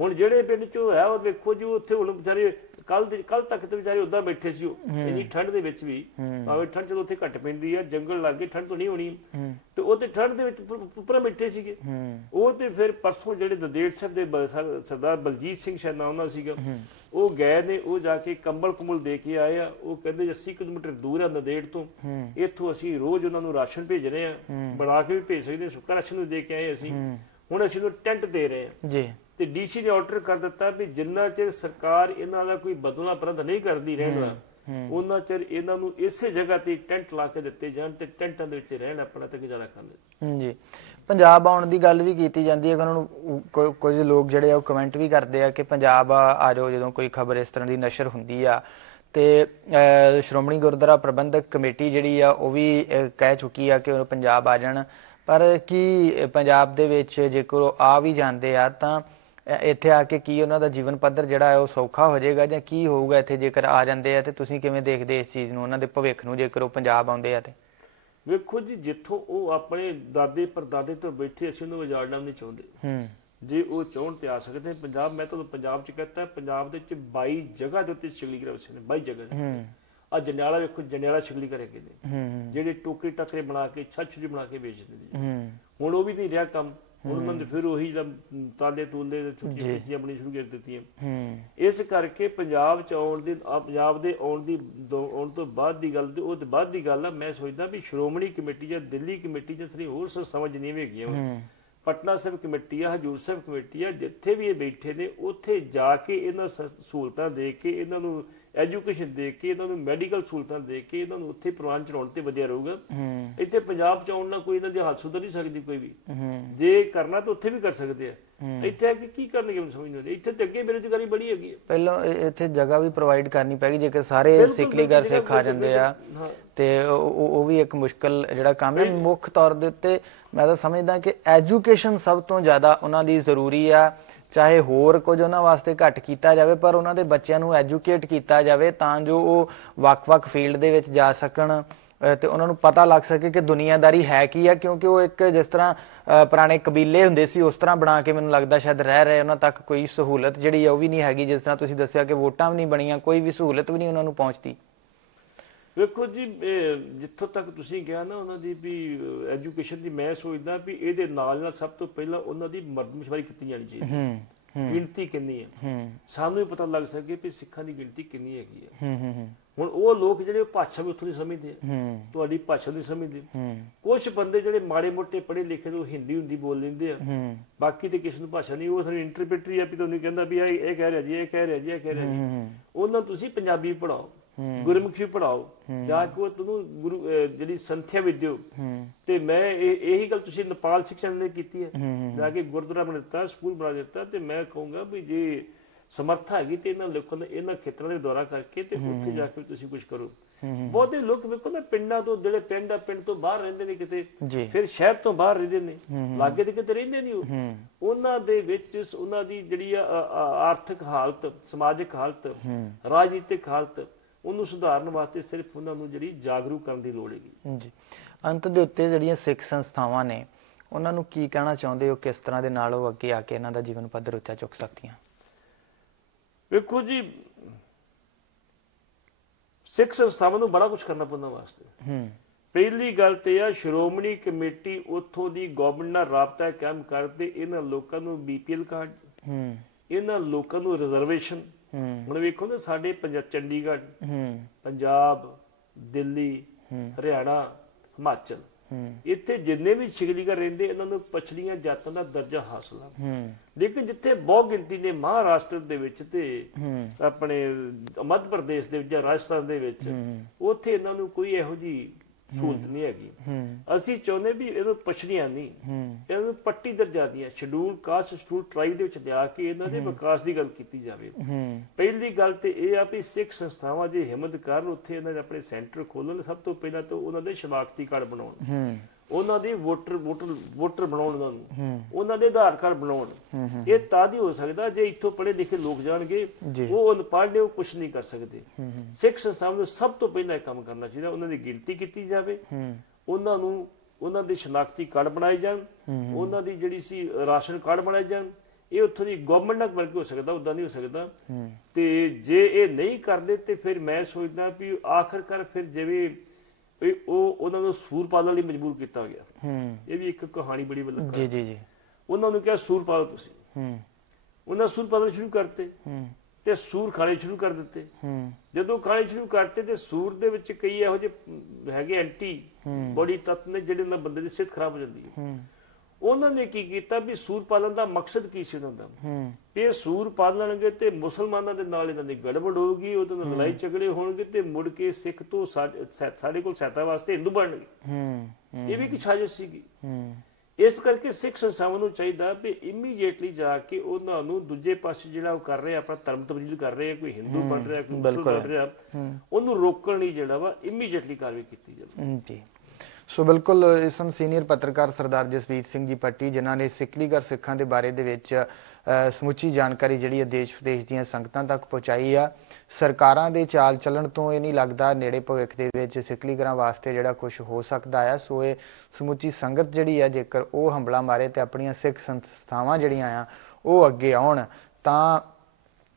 ਹੁਣ ਜਿਹੜੇ ਪਿੰਡ ਚੋਂ ਹੈ ਉਹ ਵੇਖੋ ਜੀ, ਉੱਥੇ ਹੁਣ ਵਿਚਾਰੇ ਕੱਲ ਤੱਕ ਤੇ ਵਿਚਾਰੇ ਉਦਾਂ ਬੈਠੇ ਸੀ, ਉਹ ਇੰਨੀ ਠੰਡ ਦੇ ਵਿੱਚ ਵੀ, ਭਾਵੇਂ ਠੰਡ ਚਲੋ ਉੱਥੇ ਘੱਟ ਪੈਂਦੀ ਹੈ, ਜੰਗਲ ਲੱਗੇ, ਠੰਡ ਤੋਂ ਨਹੀਂ ਹੋਣੀ, ਤੇ ਉਹ ਤੇ ਠੰਡ ਦੇ ਵਿੱਚ ਉੱਪਰ ਬੈਠੇ ਸੀਗੇ। ਉਹ ਤੇ ਫਿਰ ਪਰਸੋਂ ਜਿਹੜੇ ਨੰਦੇੜ ਸਾਹਿਬ ਦੇ ਸਰਦਾਰ ਬਲਜੀਤ ਸਿੰਘ ਸ਼ਾਇਦ ਨਾਮ ਨਾਲ ਸੀਗਾ, ਉਹ ਗਏ ਨੇ, ਉਹ ਜਾ ਕੇ ਕੰਬਲ ਕੁੰਬਲ ਦੇ ਕੇ ਆਏ ਆ। ਉਹ ਕਹਿੰਦੇ 80 ਕਿਲੋਮੀਟਰ ਦੂਰ ਆ ਨੰਦੇੜ ਤੋਂ, ਇੱਥੋਂ ਅਸੀਂ ਰੋਜ਼ ਉਹਨਾਂ ਨੂੰ ਰਾਸ਼ਨ ਭੇਜ ਰਹੇ ਆ, ਬਣਾ ਕੇ ਵੀ ਭੇਜ ਸਕਦੇ, ਸੁੱਕਾ ਰਾਸ਼ਨ ਵੀ ਦੇ ਕੇ ਆਏ ਅਸੀਂ। ਹੁਣ ਅਸੀਂ ਉਹਨੂੰ ਟੈਂਟ ਦੇ ਰਹੇ ਆ ਜੀ, ਤੇ ਡੀਸੀ ਨੇ ਆਰਡਰ ਕਰ ਦਿੱਤਾ ਵੀ ਜਿੰਨਾ ਚਿਰ ਸਰਕਾਰ ਇਹਨਾਂ ਦਾ ਕੋਈ ਬਦਲਾ ਪ੍ਰਬੰਧ ਨਹੀਂ ਕਰਦੀ ਰਹਿਣਾ, ਉਹਨਾਂ ਚਿਰ ਇਹਨਾਂ ਨੂੰ ਇਸੇ ਜਗ੍ਹਾ ਤੇ ਟੈਂਟ ਲਾ ਕੇ ਦਿੱਤੇ ਜਾਣ ਤੇ ਟੈਂਟਾਂ ਦੇ ਵਿੱਚ ਰਹਿਣ, ਆਪਣਾ ਤੇ ਗੁਜ਼ਾਰਾ ਕਰਨ ਜੀ। ਪੰਜਾਬ ਆਉਣ ਦੀ ਗੱਲ ਵੀ ਕੀਤੀ ਜਾਂਦੀ ਹੈ ਕਿ ਉਹਨਾਂ ਨੂੰ ਕੁਝ ਲੋਕ ਜਿਹੜੇ ਆ ਉਹ ਕਮੈਂਟ ਵੀ ਕਰਦੇ ਆ ਕਿ ਪੰਜਾਬ ਆ ਜਾਓ ਜਦੋਂ ਕੋਈ ਖਬਰ ਇਸ ਤਰ੍ਹਾਂ ਦੀ ਨਸ਼ਰ ਹੁੰਦੀ ਆ। ਤੇ ਸ਼੍ਰੋਮਣੀ ਗੁਰਦੁਆਰਾ ਪ੍ਰਬੰਧਕ ਕਮੇਟੀ ਜਿਹੜੀ ਆ ਉਹ ਵੀ ਕਹਿ ਚੁੱਕੀ ਆ ਕਿ ਉਹ ਪੰਜਾਬ ਆ ਜਾਣ, ਪਰ ਕੀ ਪੰਜਾਬ ਦੇ ਵਿੱਚ ਜੇਕਰ ਉਹ ਆ ਵੀ ਜਾਂਦੇ ਆ ਤਾਂ ਇੱਥੇ ਆ ਕੇ ਕੀ ਉਹਨਾਂ ਦਾ ਜੀਵਨ ਪੱਧਰ ਜਿਹੜਾ ਹੈ ਉਹ ਸੌਖਾ ਹੋ ਜਾਏਗਾ ਜਾਂ ਕੀ ਹੋਊਗਾ ਇੱਥੇ ਜੇਕਰ ਆ ਜਾਂਦੇ ਆ? ਤੇ ਤੁਸੀਂ ਕਿਵੇਂ ਦੇਖਦੇ ਇਸ ਚੀਜ਼ ਨੂੰ, ਉਹਨਾਂ ਦੇ ਭਵਿੱਖ ਨੂੰ, ਜੇਕਰ ਉਹ ਪੰਜਾਬ ਆਉਂਦੇ ਆ? ਤੇ ਵੇਖੋ ਜੀ, ਜਿੱਥੋਂ ਉਹ ਆਪਣੇ ਦਾਦੇ ਪਰਦਾਦੇ ਤੋਂ ਬੈਠੇ, ਅਸੀਂ ਉਹਨੂੰ ਉਜਾੜਨਾ ਨਹੀਂ ਚਾਹੁੰਦੇ। ਜੇ ਉਹ ਚਾਹੁਣ ਤੇ ਆ ਸਕਦੇ ਪੰਜਾਬ। ਮੈਂ ਤੁਹਾਨੂੰ ਪੰਜਾਬ ਚ ਕਹਤਾ, ਪੰਜਾਬ ਦੇ ਵਿੱਚ 22 ਜਗ੍ਹਾ ਦੇ ਉੱਤੇ ਸ਼ਿਗਲੀ ਘਰ ਵਸੇ ਨੇ, 22 ਜਗ੍ਹਾ। ਆ ਜੰਡਿਆਲਾ ਵੇਖੋ, ਜੰਡਿਆਲਾ ਸ਼ਿਗਲੀ ਘਰ ਹੈਗੇ ਨੇ, ਜਿਹੜੇ ਟੋਕਰੇ ਟੱਕਰੇ ਬਣਾ ਕੇ, ਛੱਛ ਬਣਾ ਕੇ ਵੇਚਦੇ ਨੇ। ਹੁਣ ਉਹ ਵੀ ਨਹੀਂ ਰਿਹਾ ਕੰਮ, ਹੁਣ ਉਹਨਾਂ ਨੇ ਫਿਰ ਉਹੀ ਜਿਹੜਾ ਤਾਲੇ ਤੂਲੇ ਛੁੱਟੀਆਂ ਚੀਜ਼ਾਂ ਬਣੀ ਸ਼ੁਰੂ ਕਰ ਦਿੱਤੀਆਂ। ਇਸ ਕਰਕੇ ਪੰਜਾਬ ਚ ਆਉਣ ਦੇ ਆਉਣ ਤੋਂ ਬਾਅਦ ਦੀ ਗੱਲ, ਉਹ ਤੋਂ ਬਾਅਦ ਦੀ ਗੱਲ ਆ। ਮੈਂ ਸੋਚਦਾ ਵੀ ਸ਼੍ਰੋਮਣੀ ਕਮੇਟੀ ਜਾਂ ਦਿੱਲੀ ਕਮੇਟੀ ਜਾਂ ਸਾਰੀ ਹੋਰ ਸੰਸਥਾਵਾਂ ਜਿੰਨੀਆਂ ਵੀ ਹੈਗੀਆਂ, ਪਟਨਾ ਸਾਹਿਬ ਕਮੇਟੀ ਆ, ਹਜੂਰ ਸਾਹਿਬ ਕਮੇਟੀ ਆ, ਜਿੱਥੇ ਵੀ ਇਹ ਬੈਠੇ ਨੇ ਉੱਥੇ ਜਾ ਕੇ ਇਹਨਾਂ ਸਹੂਲਤਾਂ ਦੇ ਕੇ, ਇਹਨਾਂ ਨੂੰ ਐਜੂਕੇਸ਼ਨ ਦੇ ਕੇ, ਇਹਨਾਂ ਨੂੰ ਮੈਡੀਕਲ ਸਹੂਲਤਾਂ ਦੇ ਕੇ, ਇਹਨਾਂ ਨੂੰ ਉੱਥੇ ਪ੍ਰਵਾਨ ਚਲਾਉਣ ਤੇ ਵਧੀਆ ਰਹੂਗਾ। ਇੱਥੇ ਪੰਜਾਬ ਚ ਆਉਣ ਨਾਲ ਕੋਈ ਇਹਨਾਂ ਦੀ ਹਾਲਤ ਸੁਧਰ ਨਹੀਂ ਸਕਦੀ ਕੋਈ ਵੀ। ਜੇ ਕਰਨਾ ਤਾਂ ਉੱਥੇ ਵੀ ਕਰ ਸਕਦੇ ਆ, ਇੱਥੇ ਆ ਕੇ ਕੀ ਕਰਨਗੇ ਮੈਨੂੰ ਸਮਝ ਨਹੀਂ ਆਉਂਦੀ। ਇੱਥੇ ਤੇ ਅੱਗੇ ਬੇਰੁਜ਼ਗਾਰੀ ਬੜੀ ਹੈਗੀ ਹੈ। ਪਹਿਲਾਂ ਇੱਥੇ ਜਗ੍ਹਾ ਵੀ ਪ੍ਰੋਵਾਈਡ ਕਰਨੀ ਪੈਗੀ, ਜੇਕਰ ਸਾਰੇ ਸਿੱਖਲੀ ਘਰ ਸਿੱਖ ਆ ਜਾਂਦੇ ਆ ਤੇ ਉਹ ਵੀ ਇੱਕ ਮੁਸ਼ਕਲ ਜਿਹੜਾ ਕੰਮ ਹੈ। ਮੁੱਖ ਤੌਰ ਦੇ ਉੱਤੇ ਮੈਂ ਤਾਂ ਸਮਝਦਾ ਕਿ ਐਜੂਕੇਸ਼ਨ ਸਭ ਤੋਂ ਜ਼ਿਆਦਾ ਉਹਨਾਂ ਦੀ ਜ਼ਰੂਰੀ ਆ। ਚਾਹੇ ਹੋਰ ਕੁਝ ਉਹਨਾਂ ਵਾਸਤੇ ਘੱਟ ਕੀਤਾ ਜਾਵੇ, ਪਰ ਉਹਨਾਂ ਦੇ ਬੱਚਿਆਂ ਨੂੰ ਐਜੂਕੇਟ ਕੀਤਾ ਜਾਵੇ ਤਾਂ ਜੋ ਉਹ ਵੱਖ-ਵੱਖ ਫੀਲਡ ਦੇ ਵਿੱਚ ਜਾ ਸਕਣ ਤੇ ਉਹਨਾਂ ਨੂੰ ਪਤਾ ਲੱਗ ਸਕੇ ਕਿ ਦੁਨੀਆਦਾਰੀ ਹੈ ਕੀ ਆ। ਕਿਉਂਕਿ ਉਹ ਇੱਕ ਜਿਸ ਤਰ੍ਹਾਂ ਪੁਰਾਣੇ ਕਬੀਲੇ ਹੁੰਦੇ ਸੀ ਉਸ ਤਰ੍ਹਾਂ ਬਣਾ ਕੇ ਮੈਨੂੰ ਲੱਗਦਾ ਸ਼ਾਇਦ ਰਹਿ ਰਹੇ, ਉਹਨਾਂ ਤੱਕ ਕੋਈ ਸਹੂਲਤ ਜਿਹੜੀ ਆ ਉਹ ਵੀ ਨਹੀਂ ਹੈਗੀ। ਜਿਸ ਤਰ੍ਹਾਂ ਤੁਸੀਂ ਦੱਸਿਆ ਕਿ ਵੋਟਾਂ ਵੀ ਨਹੀਂ ਬਣੀਆਂ, ਕੋਈ ਵੀ ਸਹੂਲਤ ਵੀ ਨਹੀਂ ਉਹਨਾਂ ਨੂੰ ਪਹੁੰਚਦੀ। ਵੇਖੋ ਜੀ, ਜਿੱਥੋਂ ਤੱਕ ਤੁਸੀਂ ਕਿਹਾ ਨਾ ਉਹਨਾਂ ਦੀ ਵੀ ਐਜੂਕੇਸ਼ਨ ਦੀ, ਮੈਂ ਸੋਚਦਾ ਵੀ ਇਹਦੇ ਨਾਲ ਸਭ ਤੋਂ ਪਹਿਲਾਂ ਉਹਨਾਂ ਦੀ ਮਰਦਮਸ਼ੁਮਾਰੀ ਕੀਤੀ ਜਾਣੀ ਚਾਹੀਦੀ। ਗਿਣਤੀ ਕਿੰਨੀ ਹੈ ਸਾਨੂੰ ਵੀ ਪਤਾ ਲੱਗ ਸਕੇ ਵੀ ਸਿੱਖਾਂ ਦੀ ਗਿਣਤੀ ਕਿੰਨੀ ਹੈਗੀ ਹੈ। ਹੁਣ ਉਹ ਲੋਕ ਜਿਹੜੇ ਭਾਸ਼ਾ ਵੀ ਉੱਥੋਂ ਦੀ ਸਮਝਦੇ ਆ, ਤੁਹਾਡੀ ਭਾਸ਼ਾ ਦੀ ਸਮਝਦੇ। ਕੁਝ ਬੰਦੇ ਜਿਹੜੇ ਮਾੜੇ ਮੋਟੇ ਪੜ੍ਹੇ ਲਿਖੇ ਉਹ ਹਿੰਦੀ ਹੁੰਦੀ ਬੋਲ ਲੈਂਦੇ ਆ, ਬਾਕੀ ਤੇ ਕਿਸੇ ਨੂੰ ਭਾਸ਼ਾ ਨਹੀਂ। ਉਹ ਸਾਨੂੰ ਇੰਟਰਪ੍ਰੀਟਰੀ ਆ ਵੀ ਤੁਹਾਨੂੰ ਕਹਿੰਦਾ ਵੀ ਇਹ ਕਹਿ ਰਿਹਾ ਜੀ, ਇਹ ਕਹਿ ਰਿਹਾ ਜੀ, ਇਹ ਕਹਿ ਰਿਹਾ ਜੀ। ਉਹਨਾਂ ਤੁਸੀਂ ਪੰਜਾਬੀ ਪੜ੍ਹਾਓ, ਗੁਰਮੁਖੀ ਪੜ੍ਹਾਓ, ਜਾ ਕੇ ਤੁਹਾਨੂੰ ਗੁਰੂ ਜਿਹੜੀ ਸੰਥਿਆ ਵੀ ਦਿਓ। ਤੇ ਮੈਂ ਇਹੀ ਗੱਲ ਤੁਸੀਂ ਨੇਪਾਲ ਸਿੱਖਿਆ ਨੇ ਕੀਤੀ ਹੈ, ਜਾ ਕੇ ਗੁਰਦੁਆਰਾ ਬਣਾ ਦਿੱਤਾ, ਸਕੂਲ ਬਣਾ ਦਿੱਤਾ। ਤੇ ਮੈਂ ਕਹੂੰਗਾ ਵੀ ਜੇ ਸਮਰੱਥਾ ਹੈਗੀ ਤੇ ਇਹਨਾਂ ਲੋਕਾਂ ਨੇ ਇਹਨਾਂ ਖੇਤਰਾਂ ਦੇ ਦੌਰਾ ਕਰਕੇ ਤੇ ਉੱਥੇ ਜਾ ਕੇ ਤੁਸੀਂ ਕੁਝ ਕਰੋ। ਬਹੁਤੇ ਲੋਕ ਵੇਖੋ ਨਾ ਪਿੰਡਾਂ ਤੋਂ, ਜਿਹੜੇ ਪਿੰਡ ਤੋਂ ਬਾਹਰ ਰਹਿੰਦੇ ਨੇ ਕਿਤੇ, ਫਿਰ ਸ਼ਹਿਰ ਤੋਂ ਬਾਹਰ ਰਹਿੰਦੇ ਨੇ, ਲਾਗੇ ਦੇ ਕਿਤੇ ਰਹਿੰਦੇ ਨਹੀਂ। ਉਹਨਾਂ ਦੇ ਵਿੱਚ ਉਹਨਾਂ ਦੀ ਜਿਹੜੀ ਆਰਥਿਕ ਹਾਲਤ, ਸਮਾਜਿਕ ਹਾਲਤ, ਰਾਜਨੀਤਿਕ ਹਾਲਤ, ਉਹਨੂੰ ਸੁਧਾਰਨ ਵਾਸਤੇ ਸਿਰਫ ਉਹਨਾਂ ਨੂੰ ਜਿਹੜੀ ਜਾਗਰੂਕ ਕਰਨ ਦੀ ਲੋੜ ਹੈਗੀ ਜੀ। ਅੰਤ ਦੇ ਉੱਤੇ ਜਿਹੜੀਆਂ ਸਿੱਖ ਸੰਸਥਾਵਾਂ ਨੇ ਉਹਨਾਂ ਨੂੰ ਕੀ ਕਹਿਣਾ ਚਾਹੁੰਦੇ ਹੋ, ਕਿਸ ਤਰ੍ਹਾਂ ਦੇ ਨਾਲ ਉਹ ਅੱਗੇ ਆ ਕੇ ਇਹਨਾਂ ਦਾ ਜੀਵਨ ਪੱਧਰ ਉੱਚਾ ਚੁੱਕ ਸਕਦੀਆਂ? ਵੇਖੋ ਜੀ, ਸਿੱਖ ਸੰਸਥਾਵਾਂ ਨੂੰ ਬੜਾ ਕੁਝ ਕਰਨਾ ਪੈਂਦਾ ਵਾਸਤੇ। ਪਹਿਲੀ ਗੱਲ ਤੇ ਆ ਸ਼੍ਰੋਮਣੀ ਕਮੇਟੀ ਉੱਥੋਂ ਦੀ ਗਵਰਨਮੈਂਟ ਨਾਲ ਰਾਬਤਾ ਕਾਇਮ ਕਰਦੇ, ਇਹਨਾਂ ਲੋਕਾਂ ਨੂੰ BPL ਕਾਰਡ, ਇਹਨਾਂ ਲੋਕਾਂ ਨੂੰ ਰਿਜ਼ਰਵੇਸ਼ਨ। ਹੁਣ ਵੇਖੋ ਨਾ ਸਾਡੇ ਚੰਡੀਗੜ੍ਹ, ਪੰਜਾਬ, ਦਿੱਲੀ, ਹਰਿਆਣਾ, ਹਿਮਾਚਲ, ਇੱਥੇ ਜਿੰਨੇ ਵੀ ਸਿਖਲੀਗਰ ਰਹਿੰਦੇ ਇਹਨਾਂ ਨੂੰ ਪਛੜੀਆਂ ਜਾਤਾਂ ਦਾ ਦਰਜਾ ਹਾਸਲ ਆ। ਲੇਕਿਨ ਜਿੱਥੇ ਬਹੁਤ ਗਿਣਤੀ ਨੇ ਮਹਾਰਾਸ਼ਟਰ ਦੇ ਵਿੱਚ ਤੇ ਆਪਣੇ ਮੱਧ ਪ੍ਰਦੇਸ਼ ਦੇ ਵਿੱਚ ਜਾਂ ਰਾਜਸਥਾਨ ਦੇ ਵਿੱਚ, ਉੱਥੇ ਇਹਨਾਂ ਨੂੰ ਕੋਈ ਇਹੋ ਜਿਹੀ ਸਹੂਲਤ ਨਹੀਂ ਹੈਗੀ। ਅਸੀਂ ਚਾਹੁੰਦੇ ਵੀ ਇਹਨੂੰ ਪਛੜੀਆਂ ਨਹੀਂ, ਇਹਨੂੰ ਪੱਟੀ ਦਰਜਾ ਦੀਆਂ ਸ਼ਡਿਊਲ ਕਾਸਟ ਸ਼ਡਿਊਲ ਟ੍ਰਾਈਬ ਦੇ ਵਿੱਚ ਲਿਆ ਕੇ ਇਹਨਾਂ ਦੇ ਵਿਕਾਸ ਦੀ ਗੱਲ ਕੀਤੀ ਜਾਵੇ। ਪਹਿਲੀ ਗੱਲ ਤੇ ਇਹ ਆ ਵੀ ਸਿੱਖ ਸੰਸਥਾਵਾਂ ਜੇ ਹਿੰਮਤ ਕਰਨ ਉੱਥੇ ਇਹਨਾਂ ਦੇ ਆਪਣੇ ਸੈਂਟਰ ਖੋਲਣ, ਸਭ ਤੋਂ ਪਹਿਲਾਂ ਤਾਂ ਉਹਨਾਂ ਦੇ ਸ਼ਨਾਖਤੀ ਕਾਰਡ ਬਣਾਉਣ, ਉਹਨਾਂ ਦੀ ਵੋਟਰ ਬਣਾਉਣ, ਉਹਨਾਂ ਦੇ ਆਧਾਰ ਕਾਰਡ ਬਣਾਉਣ। ਇਹ ਤਾਂ ਹੀ ਹੋ ਸਕਦਾ ਜੇ ਇੱਥੋਂ ਪੜ੍ਹੇ ਲਿਖੇ ਲੋਕ ਜਾਣਗੇ, ਉਹ ਅਨਪੜ੍ਹ ਨੇ ਉਹ ਕੁਛ ਨਹੀਂ ਕਰ ਸਕਦੇ। ਸਿੱਖ ਸੰਸਥਾਵਾਂ ਨੂੰ ਸਭ ਤੋਂ ਪਹਿਲਾਂ ਇਹ ਕੰਮ ਕਰਨਾ ਚਾਹੀਦਾ, ਉਹਨਾਂ ਦੀ ਗਿਣਤੀ ਕੀਤੀ ਜਾਵੇ, ਉਹਨਾਂ ਨੂੰ ਉਹਨਾਂ ਦੇ ਸ਼ਨਾਖਤੀ ਕਾਰਡ ਬਣਾਏ ਜਾਣ, ਉਹਨਾਂ ਦੀ ਜਿਹੜੀ ਸੀ ਰਾਸ਼ਨ ਕਾਰਡ ਬਣਾਏ ਜਾਣ। ਇਹ ਉੱਥੋਂ ਦੀ ਗਵਰਨਮੈਂਟ ਨਾਲ ਬਲਕਿ ਹੋ ਸਕਦਾ, ਉਦਾਂ ਨਹੀਂ ਹੋ ਸਕਦਾ। ਤੇ ਜੇ ਇਹ ਨਹੀਂ ਕਰਦੇ ਤੇ ਫਿਰ ਮੈਂ ਸੋਚਦਾ ਵੀ ਆਖਰਕਾਰ ਫਿਰ ਜਿਵੇਂ ਉਹ ਉਹਨਾਂ ਨੂੰ ਸੂਰ ਪਾਲਣ ਲਈ ਮਜਬੂਰ ਕੀਤਾ ਗਿਆ। ਇਹ ਵੀ ਇੱਕ ਕਹਾਣੀ ਬੜੀ ਵੱਡੀ ਜੀ। ਉਹਨਾਂ ਨੂੰ ਕਿਹਾ ਸੂਰ ਪਾਲੋ ਤੁਸੀਂ, ਉਹਨਾਂ ਸੂਰ ਪਾਲਣ ਸ਼ੁਰੂ ਕਰਤੇ ਤੇ ਸੂਰ ਖਾਣੇ ਸ਼ੁਰੂ ਕਰ ਦਿੱਤੇ। ਜਦੋਂ ਖਾਣੇ ਸ਼ੁਰੂ ਕਰਤੇ ਤੇ ਸੂਰ ਦੇ ਵਿੱਚ ਕਈ ਇਹੋ ਜਿਹੇ ਹੈਗੇ ਐਂਟੀ ਬੋਡੀ ਤੱਤ ਨੇ ਜਿਹੜੇ ਨਾਲ ਬੰਦੇ ਦੀ ਸਿਹਤ ਖਰਾਬ ਹੋ ਜਾਂਦੀ ਹੈ। ਉਹਨਾਂ ਨੇ ਕੀ ਕੀਤਾ ਵੀ ਸੂਰ ਪਾਲਣ ਦਾ ਮਕਸਦ ਕੀ ਸੀ ਉਹਨਾਂ ਦਾ, ਇਹ ਸੂਰ ਪਾਲਣਗੇ ਤੇ ਮੁਸਲਮਾਨਾਂ ਦੇ ਨਾਲ ਇਹਨਾਂ ਦੀ ਗੜਬੜ ਹੋਊਗੀ, ਉਹਦੇ ਨਾਲ ਲੜਾਈ ਝਗੜੇ ਹੋਣਗੇ ਤੇ ਮੁੜ ਕੇ ਸਿੱਖ ਤੋਂ ਸਾਡੇ ਕੋਲ ਸਹਾਇਤਾ ਵਾਸਤੇ ਹਿੰਦੂ ਬਣਨਗੇ। ਇਹ ਵੀ ਇੱਕ ਸਾਜ਼ਿਸ਼ ਸੀਗੀ। ਇਸ ਕਰਕੇ ਸਿੱਖ ਸੰਸਥਾਵਾਂ ਨੂੰ ਚਾਹੀਦਾ ਵੀ ਇਮੀਡੀਏਟਲੀ ਜਾ ਕੇ ਉਹਨਾਂ ਨੂੰ ਦੂਜੇ ਪਾਸੇ ਜਿਹੜਾ ਉਹ ਕਰ ਰਹੇ ਆਪਣਾ ਧਰਮ ਤਬਦੀਲ ਕਰ ਰਹੇ, ਕੋਈ ਹਿੰਦੂ ਬਣ ਰਿਹਾ, ਕੋਈ ਮੁਸਲਮਾਨ ਬਣ ਰਿਹਾ, ਉਹਨੂੰ ਰੋਕਣ ਲਈ ਜਿਹੜਾ ਵਾ ਇਮੀਡੀਏਟਲੀ ਕਾਰਵਾਈ ਕੀਤੀ ਜਾਵੇ ਜੀ। ਸੋ ਬਿਲਕੁਲ ਇਸ ਨੂੰ ਸੀਨੀਅਰ ਪੱਤਰਕਾਰ ਸਰਦਾਰ ਜਸਪੀਤ ਸਿੰਘ ਜੀ ਪੱਟੀ, ਜਿਨ੍ਹਾਂ ਨੇ ਸਿੱਖਲੀਗਰ ਸਿੱਖਾਂ ਦੇ ਬਾਰੇ ਦੇ ਵਿੱਚ ਸਮੁੱਚੀ ਜਾਣਕਾਰੀ ਜਿਹੜੀ ਹੈ ਦੇਸ਼ ਵਿਦੇਸ਼ ਦੀਆਂ ਸੰਗਤਾਂ ਤੱਕ ਪਹੁੰਚਾਈ ਆ। ਸਰਕਾਰਾਂ ਦੇ ਚਾਲ ਚੱਲਣ ਤੋਂ ਇਹ ਨਹੀਂ ਲੱਗਦਾ ਨੇੜੇ ਭਵਿੱਖ ਦੇ ਵਿੱਚ ਸਿੱਖਲੀਗਰਾਂ ਵਾਸਤੇ ਜਿਹੜਾ ਕੁਝ ਹੋ ਸਕਦਾ ਆ। ਸੋ ਇਹ ਸਮੁੱਚੀ ਸੰਗਤ ਜਿਹੜੀ ਆ, ਜੇਕਰ ਉਹ ਹੰਬਲਾ ਮਾਰੇ ਤੇ ਆਪਣੀਆਂ ਸਿੱਖ ਸੰਸਥਾਵਾਂ ਜਿਹੜੀਆਂ ਆ ਉਹ ਅੱਗੇ ਆਉਣ ਤਾਂ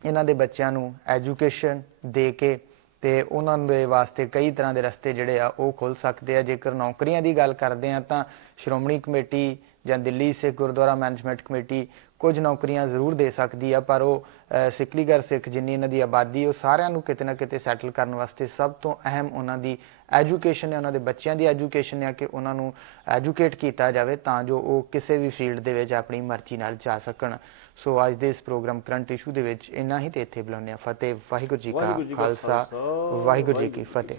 ਇਹਨਾਂ ਦੇ ਬੱਚਿਆਂ ਨੂੰ ਐਜੂਕੇਸ਼ਨ ਦੇ ਕੇ ਤੇ ਉਹਨਾਂ ਦੇ ਵਾਸਤੇ ਕਈ ਤਰ੍ਹਾਂ ਦੇ ਰਸਤੇ ਜਿਹੜੇ ਆ ਉਹ ਖੁੱਲ ਸਕਦੇ ਆ। ਜੇਕਰ ਨੌਕਰੀਆਂ ਦੀ ਗੱਲ ਕਰਦੇ ਆ ਤਾਂ ਸ਼੍ਰੋਮਣੀ ਕਮੇਟੀ ਜਾਂ ਦਿੱਲੀ ਸਿੱਖ ਗੁਰਦੁਆਰਾ ਮੈਨੇਜਮੈਂਟ ਕਮੇਟੀ ਕੁਝ ਨੌਕਰੀਆਂ ਜ਼ਰੂਰ ਦੇ ਸਕਦੀ ਆ, ਪਰ ਉਹ ਸਿੱਖਲੀਗਰ ਸਿੱਖ ਜਿੰਨੀ ਇਹਨਾਂ ਦੀ ਆਬਾਦੀ ਉਹ ਸਾਰਿਆਂ ਨੂੰ ਕਿਤੇ ਨਾ ਕਿਤੇ ਸੈਟਲ ਕਰਨ ਵਾਸਤੇ ਸਭ ਤੋਂ ਅਹਿਮ ਉਹਨਾਂ ਦੀ ਐਜੂਕੇਸ਼ਨ ਹੈ, ਉਹਨਾਂ ਦੇ ਬੱਚਿਆਂ ਦੀ ਐਜੂਕੇਸ਼ਨ ਹੈ ਕਿ ਉਹਨਾਂ ਨੂੰ ਐਜੂਕੇਟ ਕੀਤਾ ਜਾਵੇ ਤਾਂ ਜੋ ਉਹ ਕਿਸੇ ਵੀ ਫੀਲਡ ਦੇ ਵਿੱਚ ਆਪਣੀ ਮਰਜ਼ੀ ਨਾਲ ਜਾ ਸਕਣ। ਸੋ ਅੱਜ ਦੇ ਇਸ ਪ੍ਰੋਗਰਾਮ ਕਰੰਟ ਇਸ਼ੂ ਦੇ ਵਿੱਚ ਇੰਨਾ ਹੀ ਤੇ ਇੱਥੇ ਬੁਲਾਉਂਦੇ ਹਾਂ। ਫਤਿਹ। ਵਾਹਿਗੁਰੂ ਜੀ ਕਾ ਖਾਲਸਾ, ਵਾਹਿਗੁਰੂ ਜੀ ਕੀ ਫਤਿਹ।